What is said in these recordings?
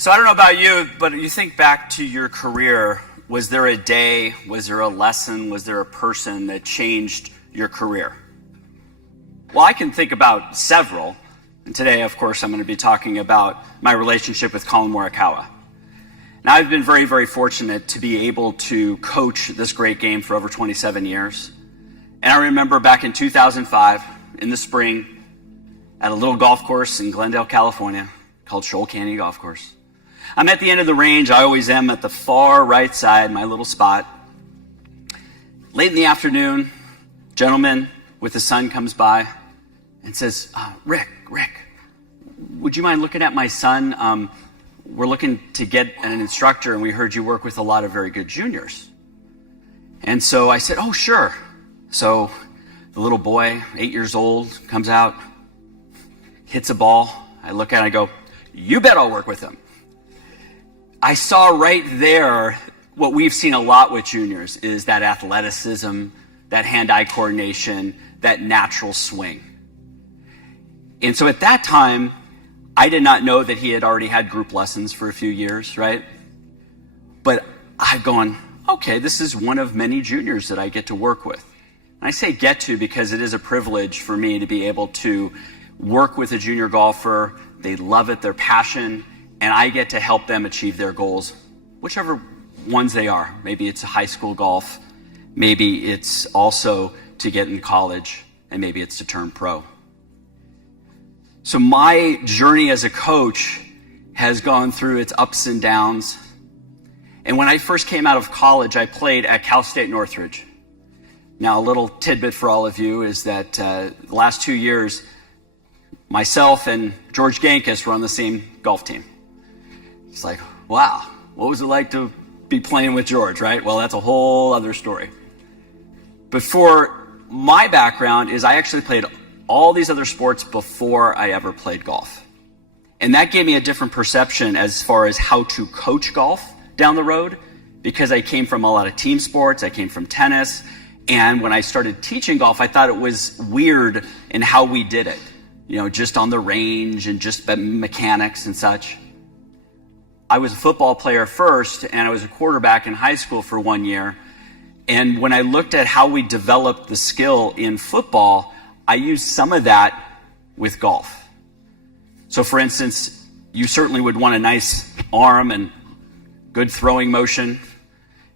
So I don't know about you, but you think back to your career, was there a day, was there a lesson, was there a person that changed your career? Well, I can think about several. And today, of course, I'm going to be talking about my relationship with Collin Morikawa. Now, I've been very, very fortunate to be able to coach this great game for over 27 years. And I remember back in 2005, in the spring, at a little golf course in Glendale, California, called Shoal Canyon Golf Course. I'm at the end of the range. I always am at the far right side, my little spot. Late in the afternoon, a gentleman with his son comes by and says, Rick, would you mind looking at my son? We're looking to get an instructor, and we heard you work with a lot of very good juniors. And so I said, oh, sure. So the little boy, 8 years old, comes out, hits a ball. I look at it and I go, you bet I'll work with him. I saw right there what we've seen a lot with juniors is that athleticism, that hand-eye coordination, that natural swing. And so at that time, I did not know that he had already had group lessons for a few years, right? But I've gone, okay, this is one of many juniors that I get to work with. And I say get to because it is a privilege for me to be able to work with a junior golfer. They love it, their passion, and I get to help them achieve their goals, whichever ones they are. Maybe it's high school golf, maybe it's also to get in college, and maybe it's to turn pro. So my journey as a coach has gone through its ups and downs. And when I first came out of college, I played at Cal State Northridge. Now, a little tidbit for all of you is that the last 2 years, myself and George Gankis were on the same golf team. It's like, wow, what was it like to be playing with George, right? Well, that's a whole other story. But for my background is I actually played all these other sports before I ever played golf. And that gave me a different perception as far as how to coach golf down the road, because I came from a lot of team sports, I came from tennis, and when I started teaching golf, I thought it was weird in how we did it, just on the range and just mechanics and such. I was a football player first, and I was a quarterback in high school for 1 year. And when I looked at how we developed the skill in football, I used some of that with golf. So for instance, you certainly would want a nice arm and good throwing motion.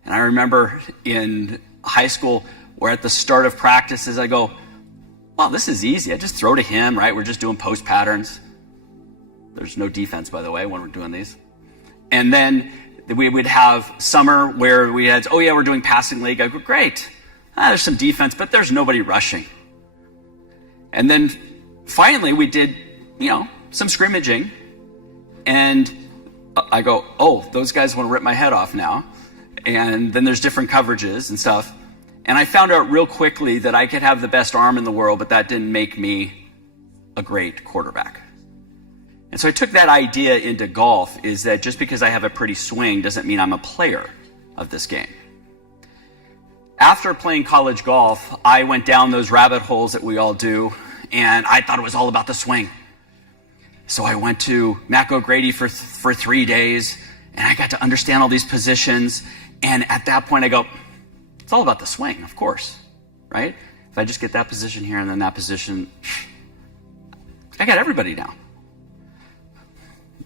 And I remember in high school where at the start of practices, I go, well, this is easy. I just throw to him, right? We're just doing post patterns. There's no defense, by the way, when we're doing these. And then we would have summer where we had, oh yeah, we're doing passing league. I go, great. There's some defense, but there's nobody rushing. And then finally we did, some scrimmaging. And I go, oh, those guys want to rip my head off now. And then there's different coverages and stuff. And I found out real quickly that I could have the best arm in the world, but that didn't make me a great quarterback. And so I took that idea into golf, is that just because I have a pretty swing doesn't mean I'm a player of this game. After playing college golf, I went down those rabbit holes that we all do, and I thought it was all about the swing. So I went to Mac O'Grady for 3 days, and I got to understand all these positions. And at that point I go, it's all about the swing, of course, right? If I just get that position here and then that position, I got everybody down.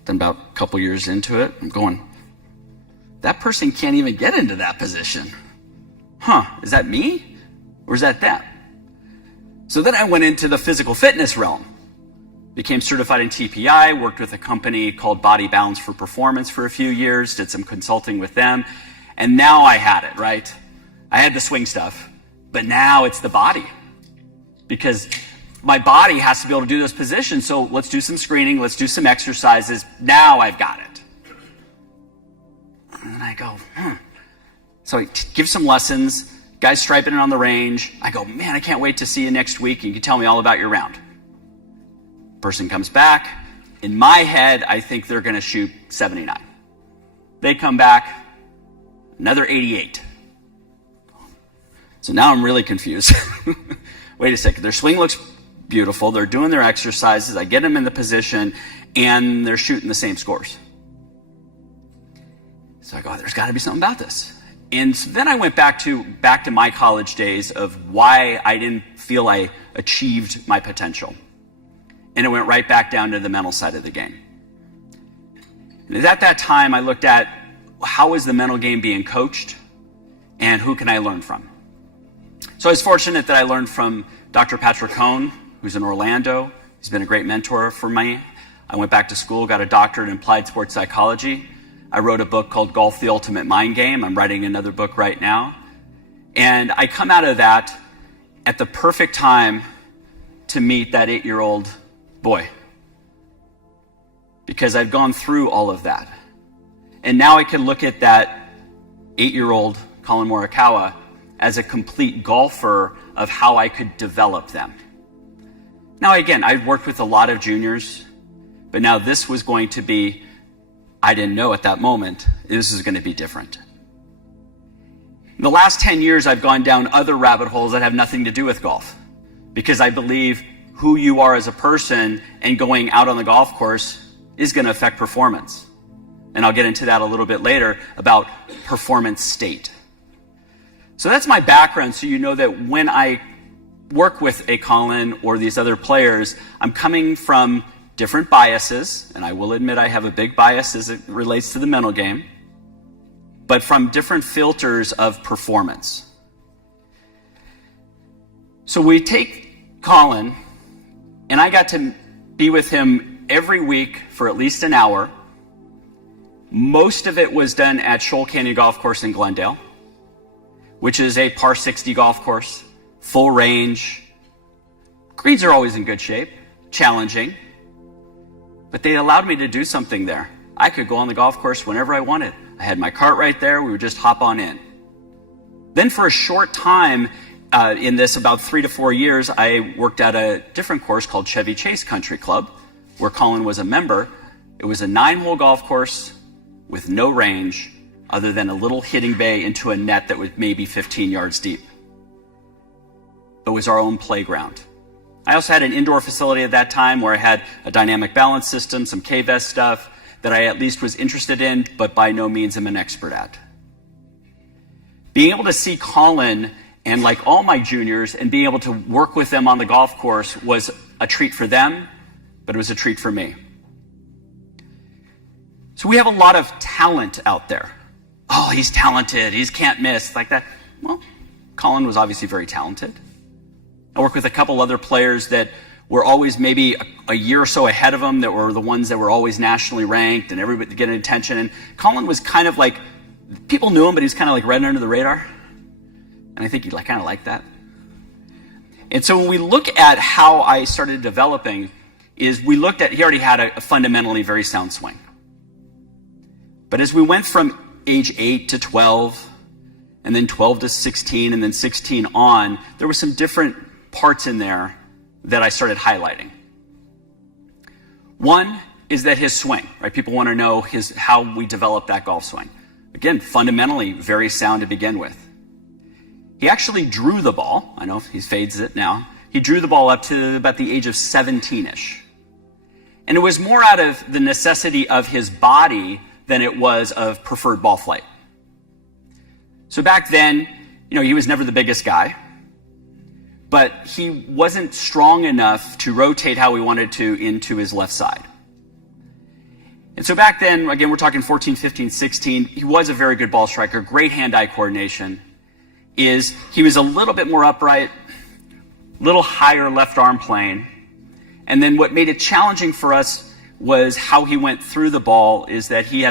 Then about a couple years into it, I'm going, that person can't even get into that position. Is that me or is that them? So then I went into the physical fitness realm, became certified in TPI, worked with a company called Body Balance for Performance for a few years, did some consulting with them, and now I had it, right? I had the swing stuff, but now it's the body, because my body has to be able to do those positions. So let's do some screening. Let's do some exercises. Now I've got it. And then I go, So I give some lessons. Guys striping it on the range. I go, man, I can't wait to see you next week. You can tell me all about your round. Person comes back. In my head, I think they're going to shoot 79. They come back, another 88. So now I'm really confused. Wait a second. Their swing looks beautiful. They're doing their exercises. I get them in the position, and they're shooting the same scores. So I go, there's got to be something about this. And so then I went back to my college days of why I didn't feel I achieved my potential. And it went right back down to the mental side of the game. And at that time, I looked at how is the mental game being coached and who can I learn from? So I was fortunate that I learned from Dr. Patrick Cohn, who's in Orlando. He's been a great mentor for me. I went back to school, got a doctorate in applied sports psychology. I wrote a book called Golf, the Ultimate Mind Game. I'm writing another book right now. And I come out of that at the perfect time to meet that 8-year-old boy. Because I've gone through all of that. And now I can look at that 8-year-old Collin Morikawa as a complete golfer of how I could develop them. Now again, I've worked with a lot of juniors, but now this was going to be, I didn't know at that moment, this is going to be different. In the last 10 years, I've gone down other rabbit holes that have nothing to do with golf, because I believe who you are as a person and going out on the golf course is going to affect performance. And I'll get into that a little bit later about performance state. So that's my background, so you know that when I work with a Collin or these other players, I'm coming from different biases, and I will admit I have a big bias as it relates to the mental game, but from different filters of performance. So we take Collin, and I got to be with him every week for at least an hour. Most of it was done at Shoal Canyon Golf Course in Glendale, which is a par 60 golf course, full range. Greens are always in good shape, challenging, but they allowed me to do something there. I could go on the golf course whenever I wanted. I had my cart right there, we would just hop on in. Then for a short time, in this about 3 to 4 years, I worked at a different course called Chevy Chase Country Club, where Collin was a member. It was a 9-hole golf course with no range other than a little hitting bay into a net that was maybe 15 yards deep. It was our own playground. I also had an indoor facility at that time where I had a dynamic balance system, some K-Vest stuff that I at least was interested in, but by no means am an expert at. Being able to see Collin and like all my juniors and being able to work with them on the golf course was a treat for them, but it was a treat for me. So we have a lot of talent out there. Oh, he's talented, he can't miss, like that. Well, Collin was obviously very talented. I worked with a couple other players that were always maybe a year or so ahead of him, that were the ones that were always nationally ranked and everybody getting attention. And Collin was kind of like, people knew him, but he was kind of like right under the radar. And I think he kind of liked that. And so when we look at how I started developing, is we looked at, he already had a fundamentally very sound swing. But as we went from age 8 to 12, and then 12 to 16, and then 16 on, there were some different parts in there that I started highlighting. One is that his swing, right? People want to know how we developed that golf swing. Again, fundamentally very sound to begin with. He actually drew the ball. I know he fades it now. He drew the ball up to about the age of 17-ish. And it was more out of the necessity of his body than it was of preferred ball flight. So back then, he was never the biggest guy, but he wasn't strong enough to rotate how we wanted to into his left side. And so back then, again, we're talking 14, 15, 16, he was a very good ball striker, great hand-eye coordination. He was a little bit more upright, a little higher left arm plane. And then what made it challenging for us was how he went through the ball, is that he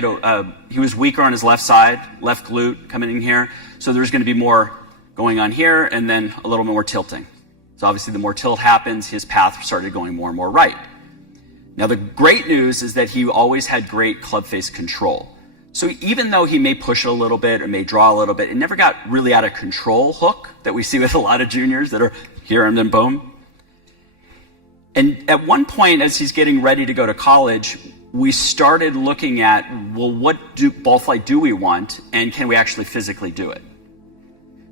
was weaker on his left side, left glute coming in here. So there's going to be more going on here and then a little more tilting. So obviously the more tilt happens, his path started going more and more right. Now the great news is that he always had great club face control. So even though he may push it a little bit or may draw a little bit, it never got really out of control hook that we see with a lot of juniors that are here and then boom. And at one point, as he's getting ready to go to college, we started looking at, well, what ball flight do we want, and can we actually physically do it?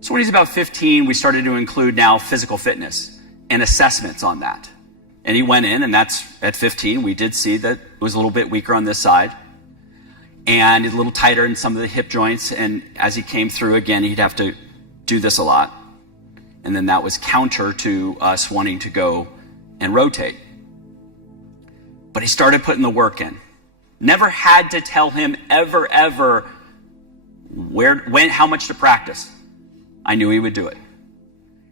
So when he's about 15, we started to include now physical fitness and assessments on that. And he went in, and that's at 15. We did see that it was a little bit weaker on this side. and a little tighter in some of the hip joints. And as he came through again, he'd have to do this a lot. And then that was counter to us wanting to go and rotate. But he started putting the work in. Never had to tell him ever how much to practice. I knew he would do it.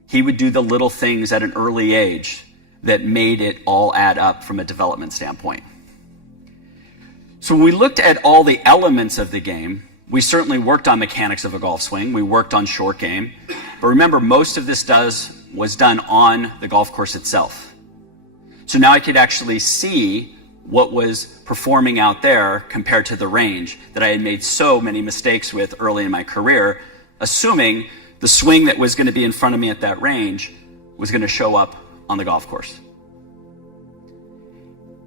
He would do the little things at an early age that made it all add up from a development standpoint. So when we looked at all the elements of the game, we certainly worked on mechanics of a golf swing. We worked on short game. But remember, most of this was done on the golf course itself. So now I could actually see what was performing out there compared to the range that I had made so many mistakes with early in my career, assuming the swing that was going to be in front of me at that range was going to show up on the golf course.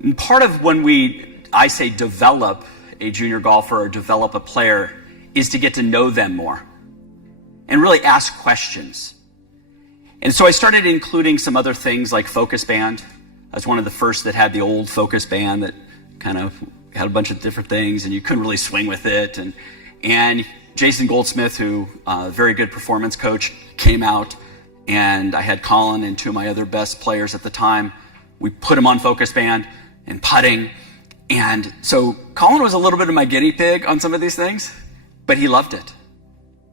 And part of when I say develop a junior golfer or develop a player is to get to know them more and really ask questions. And so I started including some other things like focus band. I was one of the first that had the old focus band that kind of had a bunch of different things and you couldn't really swing with it. And Jason Goldsmith, who a very good performance coach, came out, and I had Collin and two of my other best players at the time. We put him on focus band and putting. And so Collin was a little bit of my guinea pig on some of these things, but he loved it.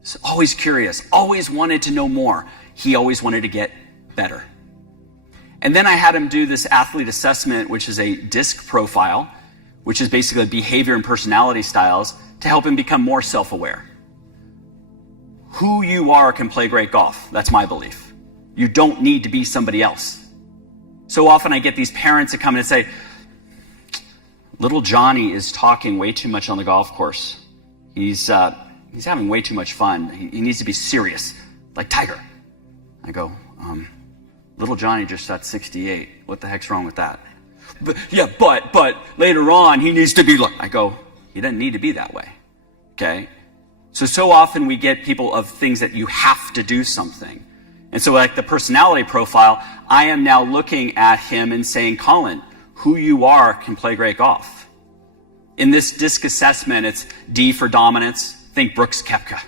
So always curious, always wanted to know more. He always wanted to get better. And then I had him do this athlete assessment, which is a DISC profile, which is basically behavior and personality styles, to help him become more self-aware. Who you are can play great golf. That's my belief. You don't need to be somebody else. So often I get these parents that come in and say, little Johnny is talking way too much on the golf course. He's having way too much fun. He needs to be serious, like Tiger. I go, little Johnny just shot 68. What the heck's wrong with that? But later on he needs to be like, I go, he doesn't need to be that way. Okay? So often we get people of things that you have to do something. And so like the personality profile, I am now looking at him and saying, Collin, who you are can play great golf. In this DISC assessment, it's D for dominance. Think Brooks Koepka,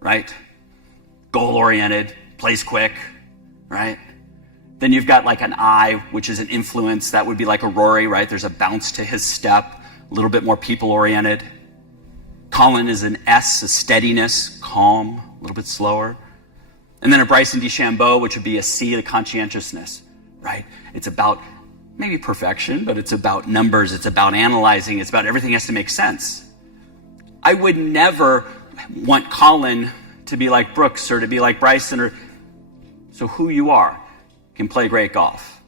right? Goal-oriented, plays quick, right? Then you've got like an I, which is an influence. That would be like a Rory, right? There's a bounce to his step, a little bit more people-oriented. Collin is an S, a steadiness, calm, a little bit slower. And then a Bryson DeChambeau, which would be a C, the conscientiousness, right? It's about maybe perfection, but it's about numbers, it's about analyzing, it's about everything has to make sense. I would never want Collin to be like Brooks or to be like Bryson. So who you are can play great golf.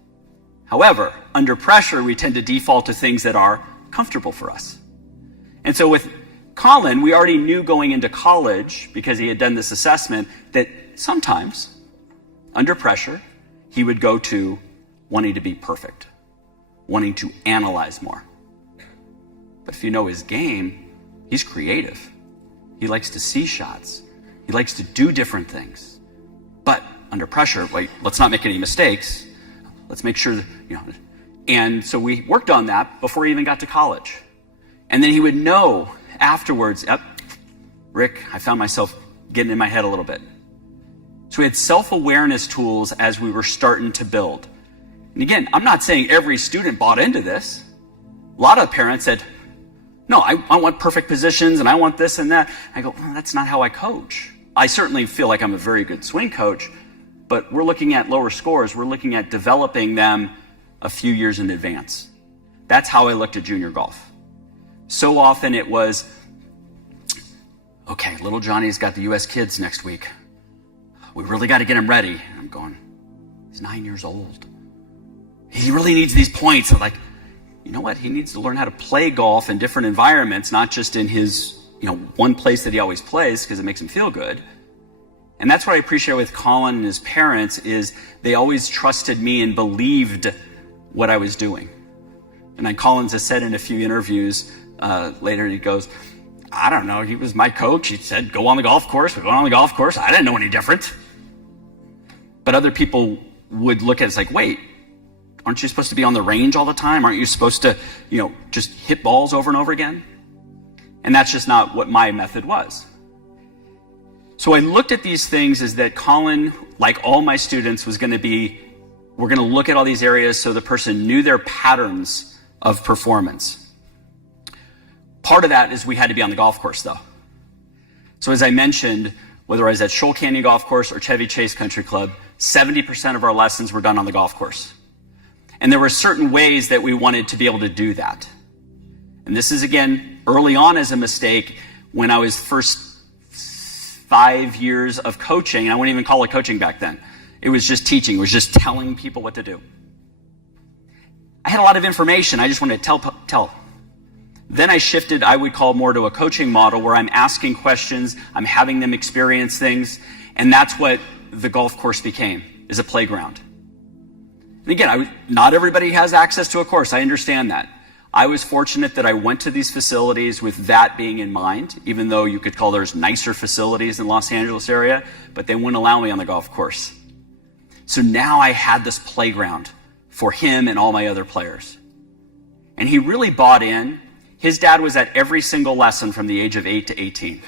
However, under pressure, we tend to default to things that are comfortable for us. And so with Collin, we already knew going into college, because he had done this assessment, that sometimes, under pressure, he would go to wanting to be perfect, wanting to analyze more. But if you know his game, he's creative. He likes to see shots. He likes to do different things. But under pressure, let's not make any mistakes. Let's make sure that, And so we worked on that before he even got to college. And then he would know afterwards, yep, Rick, I found myself getting in my head a little bit. So we had self-awareness tools as we were starting to build. And again, I'm not saying every student bought into this. A lot of parents said, no, I want perfect positions and I want this and that. I go, well, that's not how I coach. I certainly feel like I'm a very good swing coach, but we're looking at lower scores. We're looking at developing them a few years in advance. That's how I looked at junior golf. So often it was, okay, little Johnny's got the U.S. kids next week. We really got to get him ready. And I'm going, he's 9 years old. He really needs these points. I'm like, you know what? He needs to learn how to play golf in different environments, not just in his, one place that he always plays because it makes him feel good. And that's what I appreciate with Collin and his parents is they always trusted me and believed what I was doing. And then Collins has said in a few interviews later, he goes, I don't know, he was my coach. He said, go on the golf course. We're going on the golf course. I didn't know any different. But other people would look at it as like, wait, aren't you supposed to be on the range all the time? Aren't you supposed to, just hit balls over and over again? And that's just not what my method was. So I looked at these things as that Collin, like all my students, we're going to look at all these areas so the person knew their patterns of performance. Part of that is we had to be on the golf course, though. So as I mentioned, whether I was at Shoal Canyon Golf Course or Chevy Chase Country Club, 70% of our lessons were done on the golf course. And there were certain ways that we wanted to be able to do that. And this is, again, early on as a mistake when I was first 5 years of coaching, and I wouldn't even call it coaching back then. It was just teaching. It was just telling people what to do. I had a lot of information. I just wanted to tell. Then I shifted, I would call more to a coaching model where I'm asking questions, I'm having them experience things, and that's what the golf course became, is a playground. And again, not everybody has access to a course. I understand that. I was fortunate that I went to these facilities with that being in mind, even though you could call there's nicer facilities in the Los Angeles area, but they wouldn't allow me on the golf course. So now I had this playground for him and all my other players. And he really bought in. His dad was at every single lesson from the age of 8 to 18.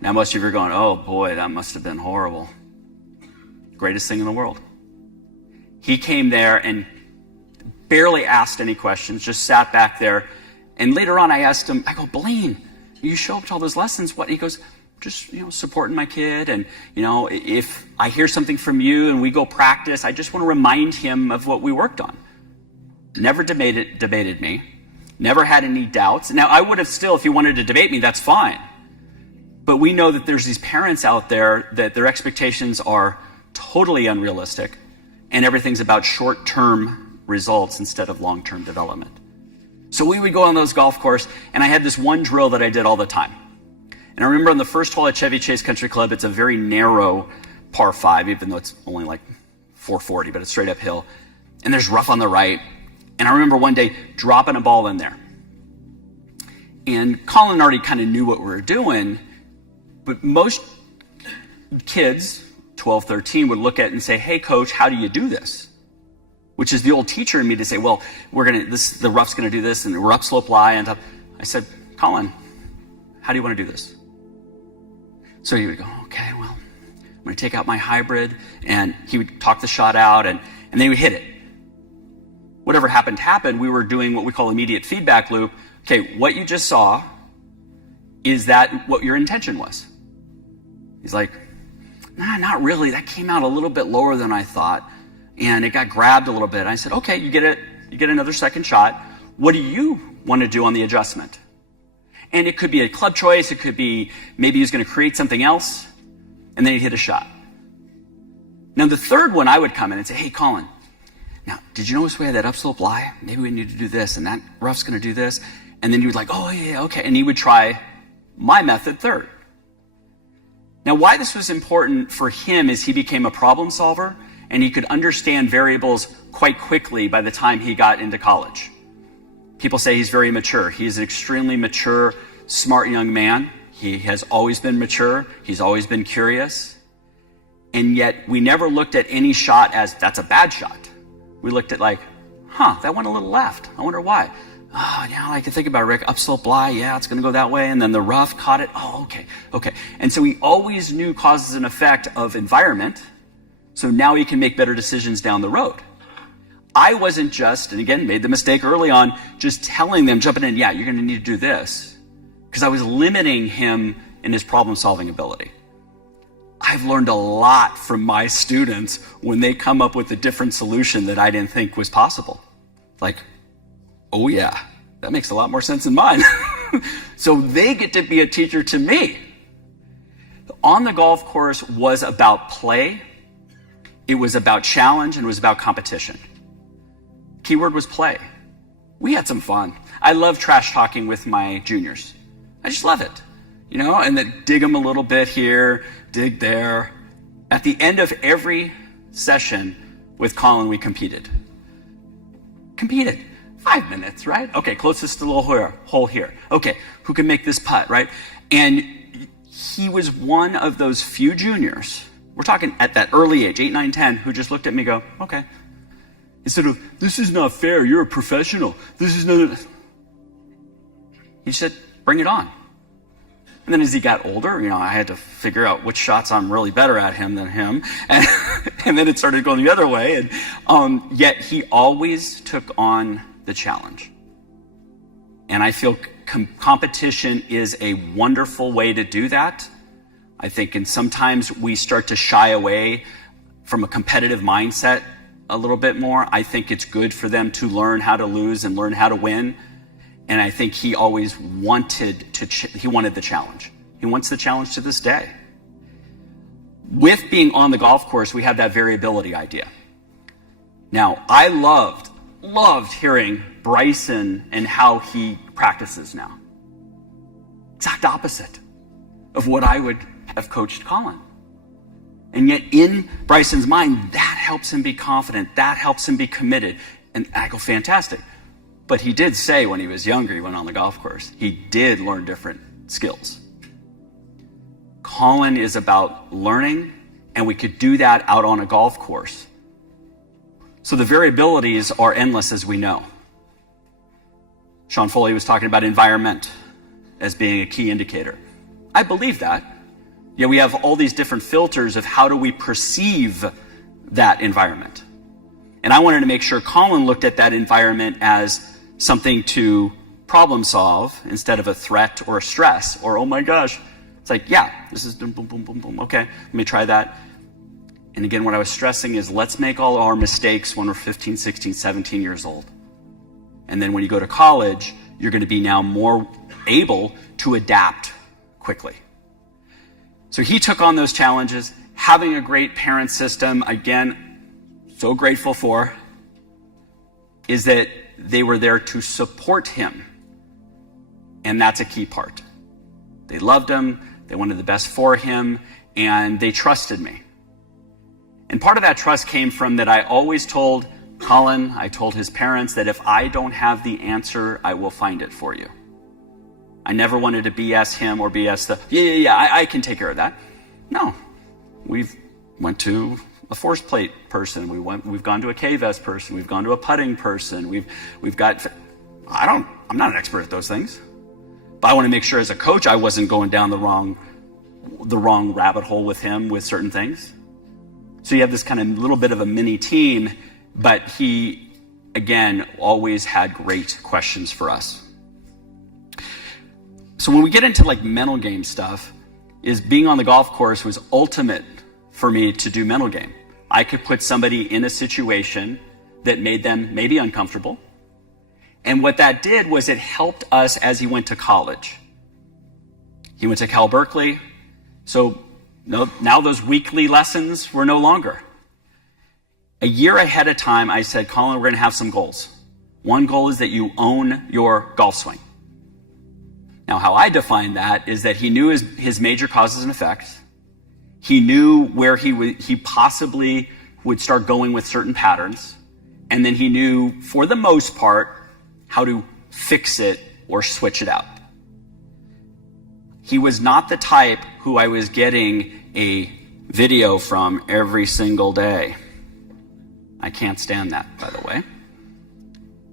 Now most of you are going, oh boy, that must have been horrible. Greatest thing in the world. He came there and barely asked any questions, just sat back there. And later on I asked him, I go, Blaine, you show up to all those lessons, what? He goes, just, supporting my kid. And, if I hear something from you and we go practice, I just want to remind him of what we worked on. Never debated me. Never had any doubts. Now, I would have still, if you wanted to debate me, that's fine. But we know that there's these parents out there that their expectations are totally unrealistic, and everything's about short-term results instead of long-term development. So we would go on those golf course, and I had this one drill that I did all the time. And I remember on the first hole at Chevy Chase Country Club, it's a very narrow par 5, even though it's only like 440, but it's straight uphill. And there's rough on the right. And I remember one day dropping a ball in there. And Collin already kind of knew what we were doing, but most kids, 12, 13, would look at it and say, hey, coach, how do you do this? Which is the old teacher in me to say, well, the rough's going to do this, and we're upslope lie. And I said, Collin, how do you want to do this? So he would go, okay, well, I'm going to take out my hybrid, and he would talk the shot out, and then he would hit it. Whatever happened, we were doing what we call immediate feedback loop. Okay, what you just saw, is that what your intention was? He's like, nah, not really. That came out a little bit lower than I thought, and it got grabbed a little bit. I said, okay, you get another second shot. What do you want to do on the adjustment? And it could be a club choice. It could be maybe he's going to create something else, and then he'd hit a shot. Now, the third one, I would come in and say, hey, Collin, now, did you notice we had that upslope lie? Maybe we need to do this, and that rough's going to do this. And then you would like, oh, yeah, okay. And he would try my method third. Now, why this was important for him is he became a problem solver, and he could understand variables quite quickly by the time he got into college. People say he's very mature. He's an extremely mature, smart young man. He has always been mature. He's always been curious. And yet, we never looked at any shot as, that's a bad shot. We looked at like, that went a little left. I wonder why. Oh, yeah, I can think about it, Rick. Upslope lie, yeah, it's going to go that way. And then the rough caught it. Oh, okay. And so he always knew causes and effect of environment. So now he can make better decisions down the road. I wasn't just, and again, made the mistake early on, just telling them, jumping in, yeah, you're going to need to do this. Because I was limiting him in his problem-solving ability. I've learned a lot from my students when they come up with a different solution that I didn't think was possible. Like, oh yeah, that makes a lot more sense than mine. So they get to be a teacher to me. On the golf course was about play, it was about challenge, and it was about competition. Keyword was play. We had some fun. I love trash talking with my juniors. I just love it. And then dig them a little bit here, dig there. At the end of every session with Collin, we competed. 5 minutes, right? Okay, closest to the little hole here. Okay, who can make this putt, right? And he was one of those few juniors, we're talking at that early age, 8, 9, 10, who just looked at me and go, okay. Instead of, this is not fair, you're a professional. This is not. He said, bring it on. And then as he got older, I had to figure out which shots I'm really better at him than him. And then it started going the other way. And yet he always took on the challenge. And I feel competition is a wonderful way to do that. I think, and sometimes we start to shy away from a competitive mindset a little bit more. I think it's good for them to learn how to lose and learn how to win. And I think he always wanted he wanted the challenge. He wants the challenge to this day. With being on the golf course, we have that variability idea. Now, I loved hearing Bryson and how he practices now. Exact opposite of what I would have coached Collin. And yet in Bryson's mind, that helps him be confident. That helps him be committed. And I go, fantastic. But he did say when he was younger, he went on the golf course, he did learn different skills. Collin is about learning, and we could do that out on a golf course. So the variabilities are endless, as we know. Sean Foley was talking about environment as being a key indicator. I believe that. Yet we have all these different filters of how do we perceive that environment. And I wanted to make sure Collin looked at that environment as something to problem solve instead of a threat or a stress or, oh my gosh. It's like, yeah, this is boom, boom, boom, boom, boom. Okay, let me try that. And again, what I was stressing is let's make all our mistakes when we're 15, 16, 17 years old. And then when you go to college, you're going to be now more able to adapt quickly. So he took on those challenges, having a great parent system, again, so grateful for, is that they were there to support him. And that's a key part. They loved him, they wanted the best for him, and they trusted me. And part of that trust came from that I always told Collin, I told his parents that if I don't have the answer, I will find it for you. I never wanted to BS him or BS I can take care of that. No, we've went to a force plate person. We've gone to a K-vest person. We've gone to a putting person. We've got, I'm not an expert at those things, but I want to make sure as a coach, I wasn't going down the wrong rabbit hole with him with certain things. So you have this kind of little bit of a mini team, but he, again, always had great questions for us. So when we get into like mental game stuff, is being on the golf course was ultimate for me to do mental game. I could put somebody in a situation that made them maybe uncomfortable. And what that did was it helped us as he went to college. He went to Cal Berkeley. So now those weekly lessons were no longer. A year ahead of time, I said, Collin, we're going to have some goals. One goal is that you own your golf swing. Now, how I define that is that he knew his major causes and effects. He knew where he possibly would start going with certain patterns. And then he knew, for the most part, how to fix it or switch it out. He was not the type who I was getting a video from every single day. I can't stand that, by the way.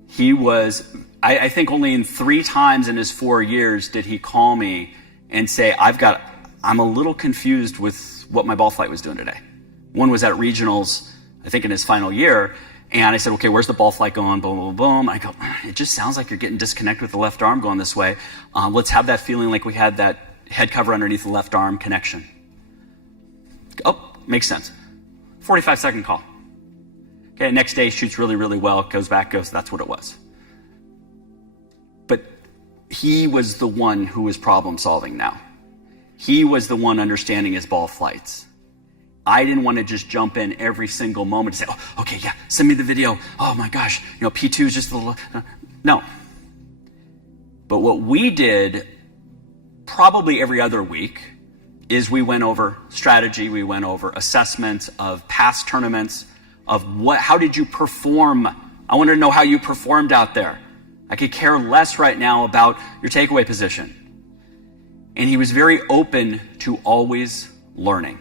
He was, I think only in 3 times in his 4 years did he call me and say, I'm a little confused with what my ball flight was doing today. One was at regionals, I think in his final year, and I said, okay, where's the ball flight going? Boom, boom, boom. I go, it just sounds like you're getting disconnected with the left arm going this way. Let's have that feeling like we had that head cover underneath the left arm connection. Oh, makes sense. 45-second call. Okay, next day shoots really, really well, goes back, that's what it was. But he was the one who was problem solving now. He was the one understanding his ball flights. I didn't want to just jump in every single moment and say, oh, okay, yeah, send me the video. Oh my gosh, P2 is just a little, no. But what we did probably every other week is we went over strategy, we went over assessments of past tournaments, of how did you perform? I wanted to know how you performed out there. I could care less right now about your takeaway position. And he was very open to always learning.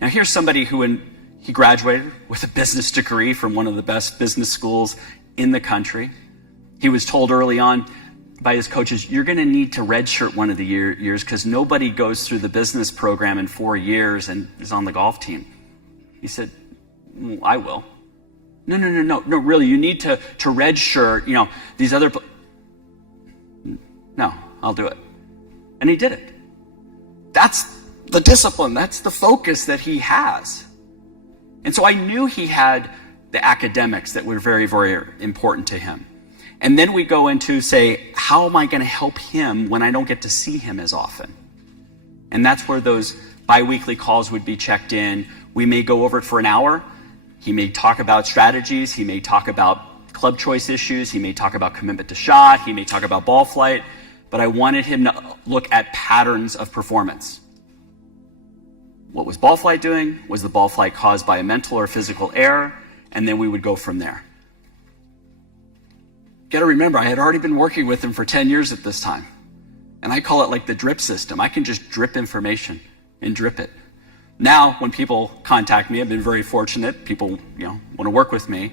Now here's somebody he graduated with a business degree from one of the best business schools in the country. He was told early on, by his coaches, you're going to need to redshirt one of the years because nobody goes through the business program in 4 years and is on the golf team. He said, well, I will. No, really, you need to redshirt, these other, no, I'll do it. And he did it. That's the discipline, that's the focus that he has. And so I knew he had the academics that were very, very important to him. And then we go into, say, how am I going to help him when I don't get to see him as often? And that's where those bi-weekly calls would be checked in. We may go over it for an hour. He may talk about strategies. He may talk about club choice issues. He may talk about commitment to shot. He may talk about ball flight. But I wanted him to look at patterns of performance. What was ball flight doing? Was the ball flight caused by a mental or physical error? And then we would go from there. You got to remember, I had already been working with him for 10 years at this time. And I call it like the drip system. I can just drip information and drip it. Now, when people contact me, I've been very fortunate. People, want to work with me.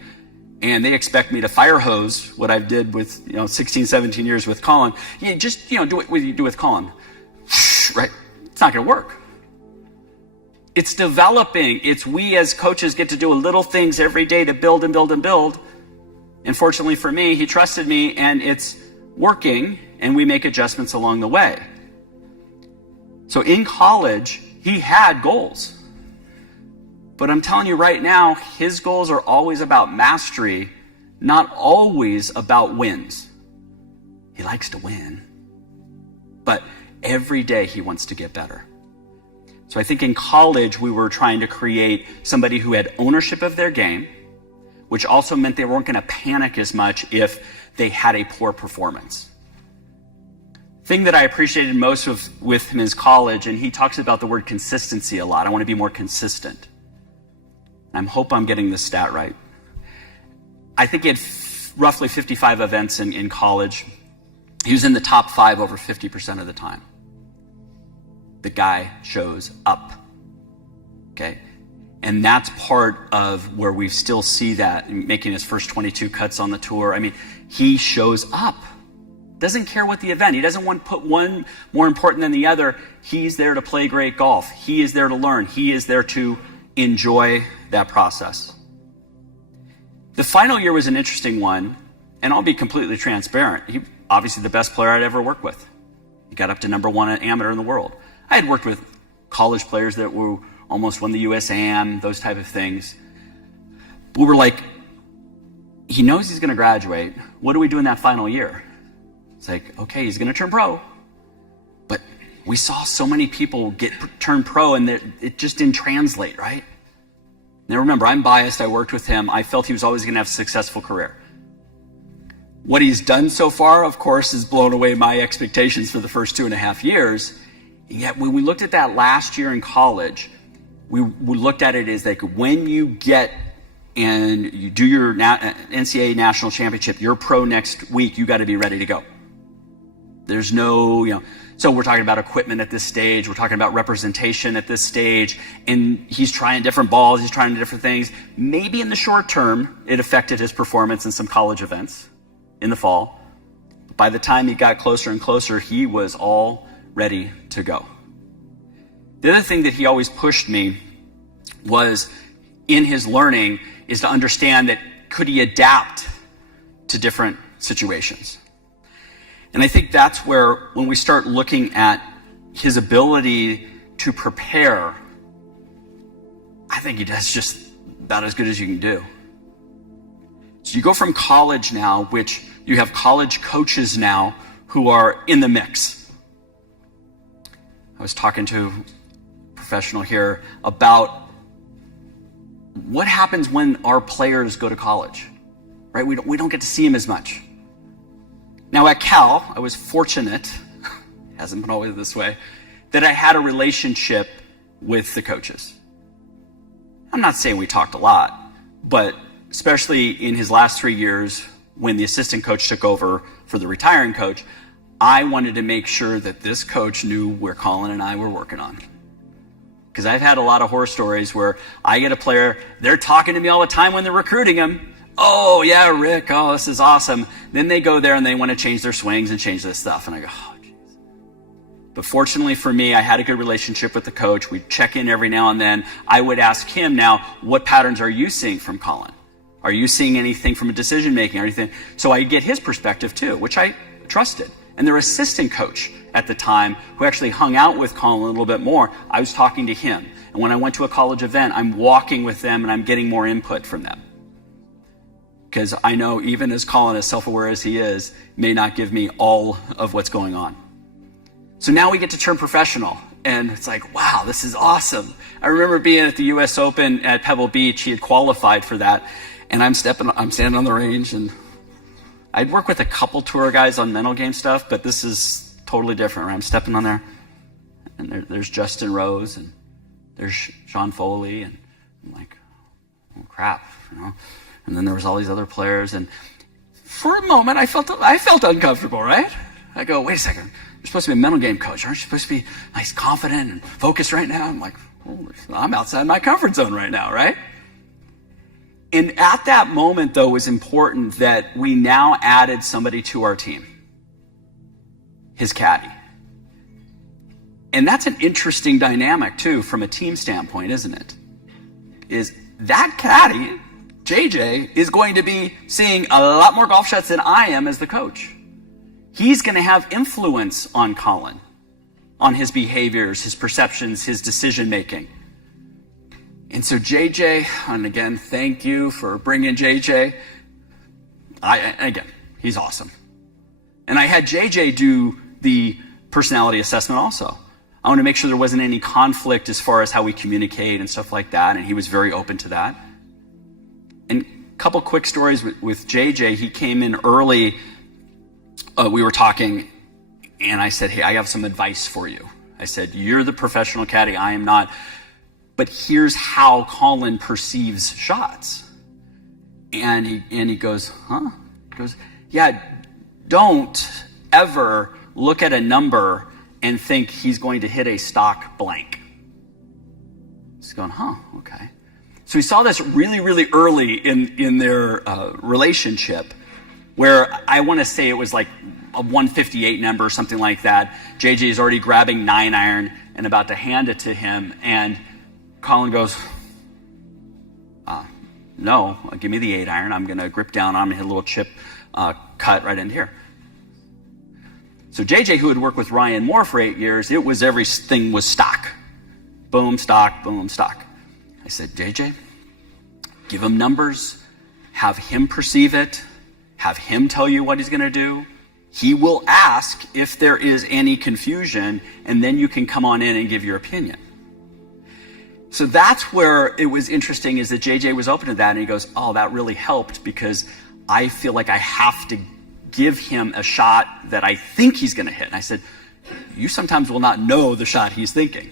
And they expect me to fire hose what I did with, 16, 17 years with Collin. You just, do what you do with Collin. Right? It's not going to work. It's developing. It's we as coaches get to do little things every day to build and build and build. And fortunately for me, he trusted me and it's working and we make adjustments along the way. So in college, he had goals. But I'm telling you right now, his goals are always about mastery, not always about wins. He likes to win, but every day he wants to get better. So I think in college, we were trying to create somebody who had ownership of their game, which also meant they weren't going to panic as much if they had a poor performance. Thing that I appreciated most with him is college, and he talks about the word consistency a lot. I want to be more consistent. I hope I'm getting this stat right. I think he had roughly 55 events in college. He was in the top 5 over 50% of the time. The guy shows up. Okay? And that's part of where we still see that, making his first 22 cuts on the tour. I mean, he shows up. Doesn't care what the event. He doesn't want to put one more important than the other. He's there to play great golf. He is there to learn. He is there to enjoy that process. The final year was an interesting one, and I'll be completely transparent. He obviously the best player I'd ever worked with. He got up to #1 amateur in the world. I had worked with college players that were almost won the US Am, those type of things. But we were like, he knows he's going to graduate. What do we do in that final year? It's like, okay, he's going to turn pro. But we saw so many people turn pro and it just didn't translate, right? Now remember, I'm biased. I worked with him. I felt he was always going to have a successful career. What he's done so far, of course, has blown away my expectations for the first 2.5 years. And yet when we looked at that last year in college, we looked at it as like when you get and you do your NCAA national championship, you're pro next week, you got to be ready to go. There's no, so we're talking about equipment at this stage. We're talking about representation at this stage. And he's trying different balls. He's trying different things. Maybe in the short term, it affected his performance in some college events in the fall. By the time he got closer and closer, he was all ready to go. The other thing that he always pushed me was in his learning is to understand that could he adapt to different situations. And I think that's where when we start looking at his ability to prepare, I think he does just about as good as you can do. So you go from college now, which you have college coaches now who are in the mix. I was talking to a professional here about what happens when our players go to college, right? We don't get to see him as much. Now at Cal, I was fortunate, hasn't been always this way, that I had a relationship with the coaches. I'm not saying we talked a lot, but especially in his last 3 years when the assistant coach took over for the retiring coach, I wanted to make sure that this coach knew where Collin and I were working on. Because I've had a lot of horror stories where I get a player, they're talking to me all the time when they're recruiting him. oh yeah, Rick, oh, this is awesome. Then they go there and they want to change their swings and change this stuff. And I go, oh, geez. But fortunately for me, I had a good relationship with the coach. We'd check in every now and then. I would ask him, now, what patterns are you seeing from Collin? Are you seeing anything from a decision making or anything? So I get his perspective too, which I trusted. And their assistant coach at the time, who actually hung out with Collin a little bit more, I was talking to him. And when I went to a college event, I'm walking with them and I'm getting more input from them. Because I know even as Collin, as self-aware as he is, may not give me all of what's going on. So now we get to turn professional. And it's like, wow, this is awesome. I remember being at the US Open at Pebble Beach. He had qualified for that. And I'm standing on the range, and I'd work with a couple tour guys on mental game stuff, but this is totally different, right? I'm stepping on there, and there's Justin Rose, and there's Sean Foley, and I'm like, oh crap, you know? And then there was all these other players, and for a moment, I felt uncomfortable, right? I go, wait a second, you're supposed to be a mental game coach. Aren't you supposed to be nice, confident, and focused right now? I'm like, oh, I'm outside my comfort zone right now, right? And at that moment, though, it was important that we now added somebody to our team, his caddy. And that's an interesting dynamic, too, from a team standpoint, isn't it? Is that caddy, JJ, is going to be seeing a lot more golf shots than I am as the coach. He's going to have influence on Collin, on his behaviors, his perceptions, his decision-making. And so JJ, and again, thank you for bringing JJ. Again, he's awesome. And I had JJ do the personality assessment also. I want to make sure there wasn't any conflict as far as how we communicate and stuff like that, and he was very open to that. And a couple quick stories with JJ. He came in early. We were talking, and I said, hey, I have some advice for you. I said, you're the professional caddy. I am not. But here's how Collin perceives shots. And he goes, huh? He goes, yeah, don't ever look at a number and think he's going to hit a stock blank. He's going, huh, okay. So we saw this really, really early in their relationship, where I want to say it was like a 158 number or something like that. JJ is already grabbing 9-iron and about to hand it to him, and Collin goes, no, give me the 8-iron. I'm going to grip down. I'm going to hit a little chip cut right in here. So JJ, who had worked with Ryan Moore for 8 years, it was everything was stock. Boom, stock, boom, stock. I said, JJ, give him numbers, have him perceive it, have him tell you what he's going to do. He will ask if there is any confusion, and then you can come on in and give your opinion. So that's where it was interesting, is that JJ was open to that, and he goes, oh, that really helped, because I feel like I have to give him a shot that I think he's going to hit. And I said, you sometimes will not know the shot he's thinking.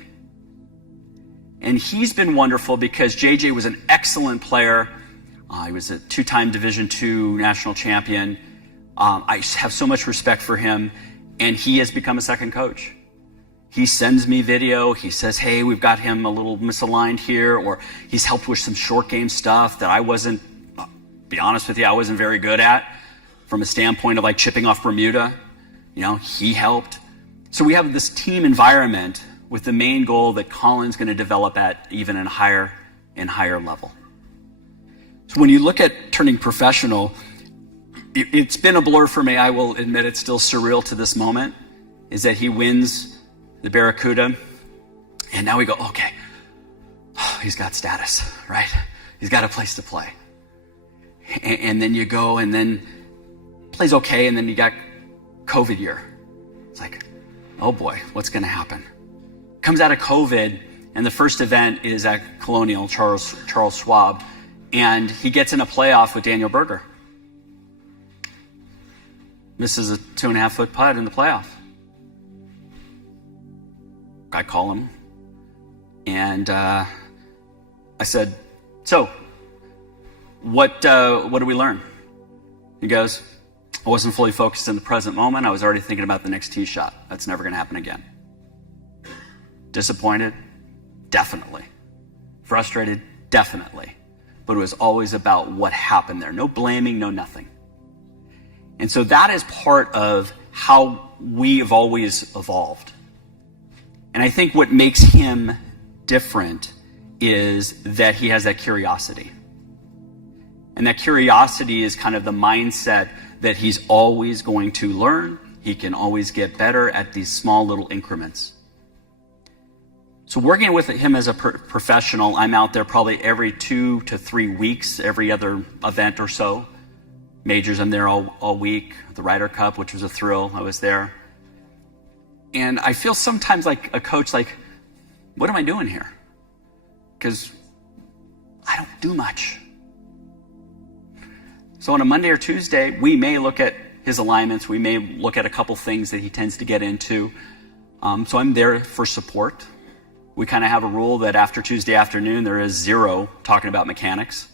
And he's been wonderful, because JJ was an excellent player. He was a 2-time Division II national champion. I have so much respect for him, and he has become a second coach. He sends me video. He says, hey, we've got him a little misaligned here, or he's helped with some short game stuff that I wasn't, be honest with you, I wasn't very good at from a standpoint of like chipping off Bermuda. You know, he helped. So we have this team environment with the main goal that Collin's going to develop at even in higher level. So when you look at turning professional, it's been a blur for me. I will admit it's still surreal to this moment, is that he wins the Barracuda, and now we go, okay, he's got status, right? He's got a place to play. And then you go, and then plays okay, and then you got COVID year. It's like, oh boy, what's going to happen? Comes out of COVID, and the first event is at Colonial, Charles Schwab, and he gets in a playoff with Daniel Berger. Misses a 2.5-foot putt in the playoff. I call him, and I said, so, what did we learn? He goes, I wasn't fully focused in the present moment. I was already thinking about the next tee shot. That's never going to happen again. Disappointed? Definitely. Frustrated? Definitely. but it was always about what happened there. No blaming, no nothing. And so that is part of how we have always evolved. And I think what makes him different is that he has that curiosity. And that curiosity is kind of the mindset that he's always going to learn. He can always get better at these small little increments. So working with him as a professional, I'm out there probably every 2 to 3 weeks, every other event or so. Majors, I'm there all week. The Ryder Cup, which was a thrill, I was there. And I feel sometimes like a coach, like, what am I doing here? Because I don't do much. So on a Monday or Tuesday, we may look at his alignments. We may look at a couple things that he tends to get into. So I'm there for support. We kind of have a rule that after Tuesday afternoon, there is zero talking about mechanics.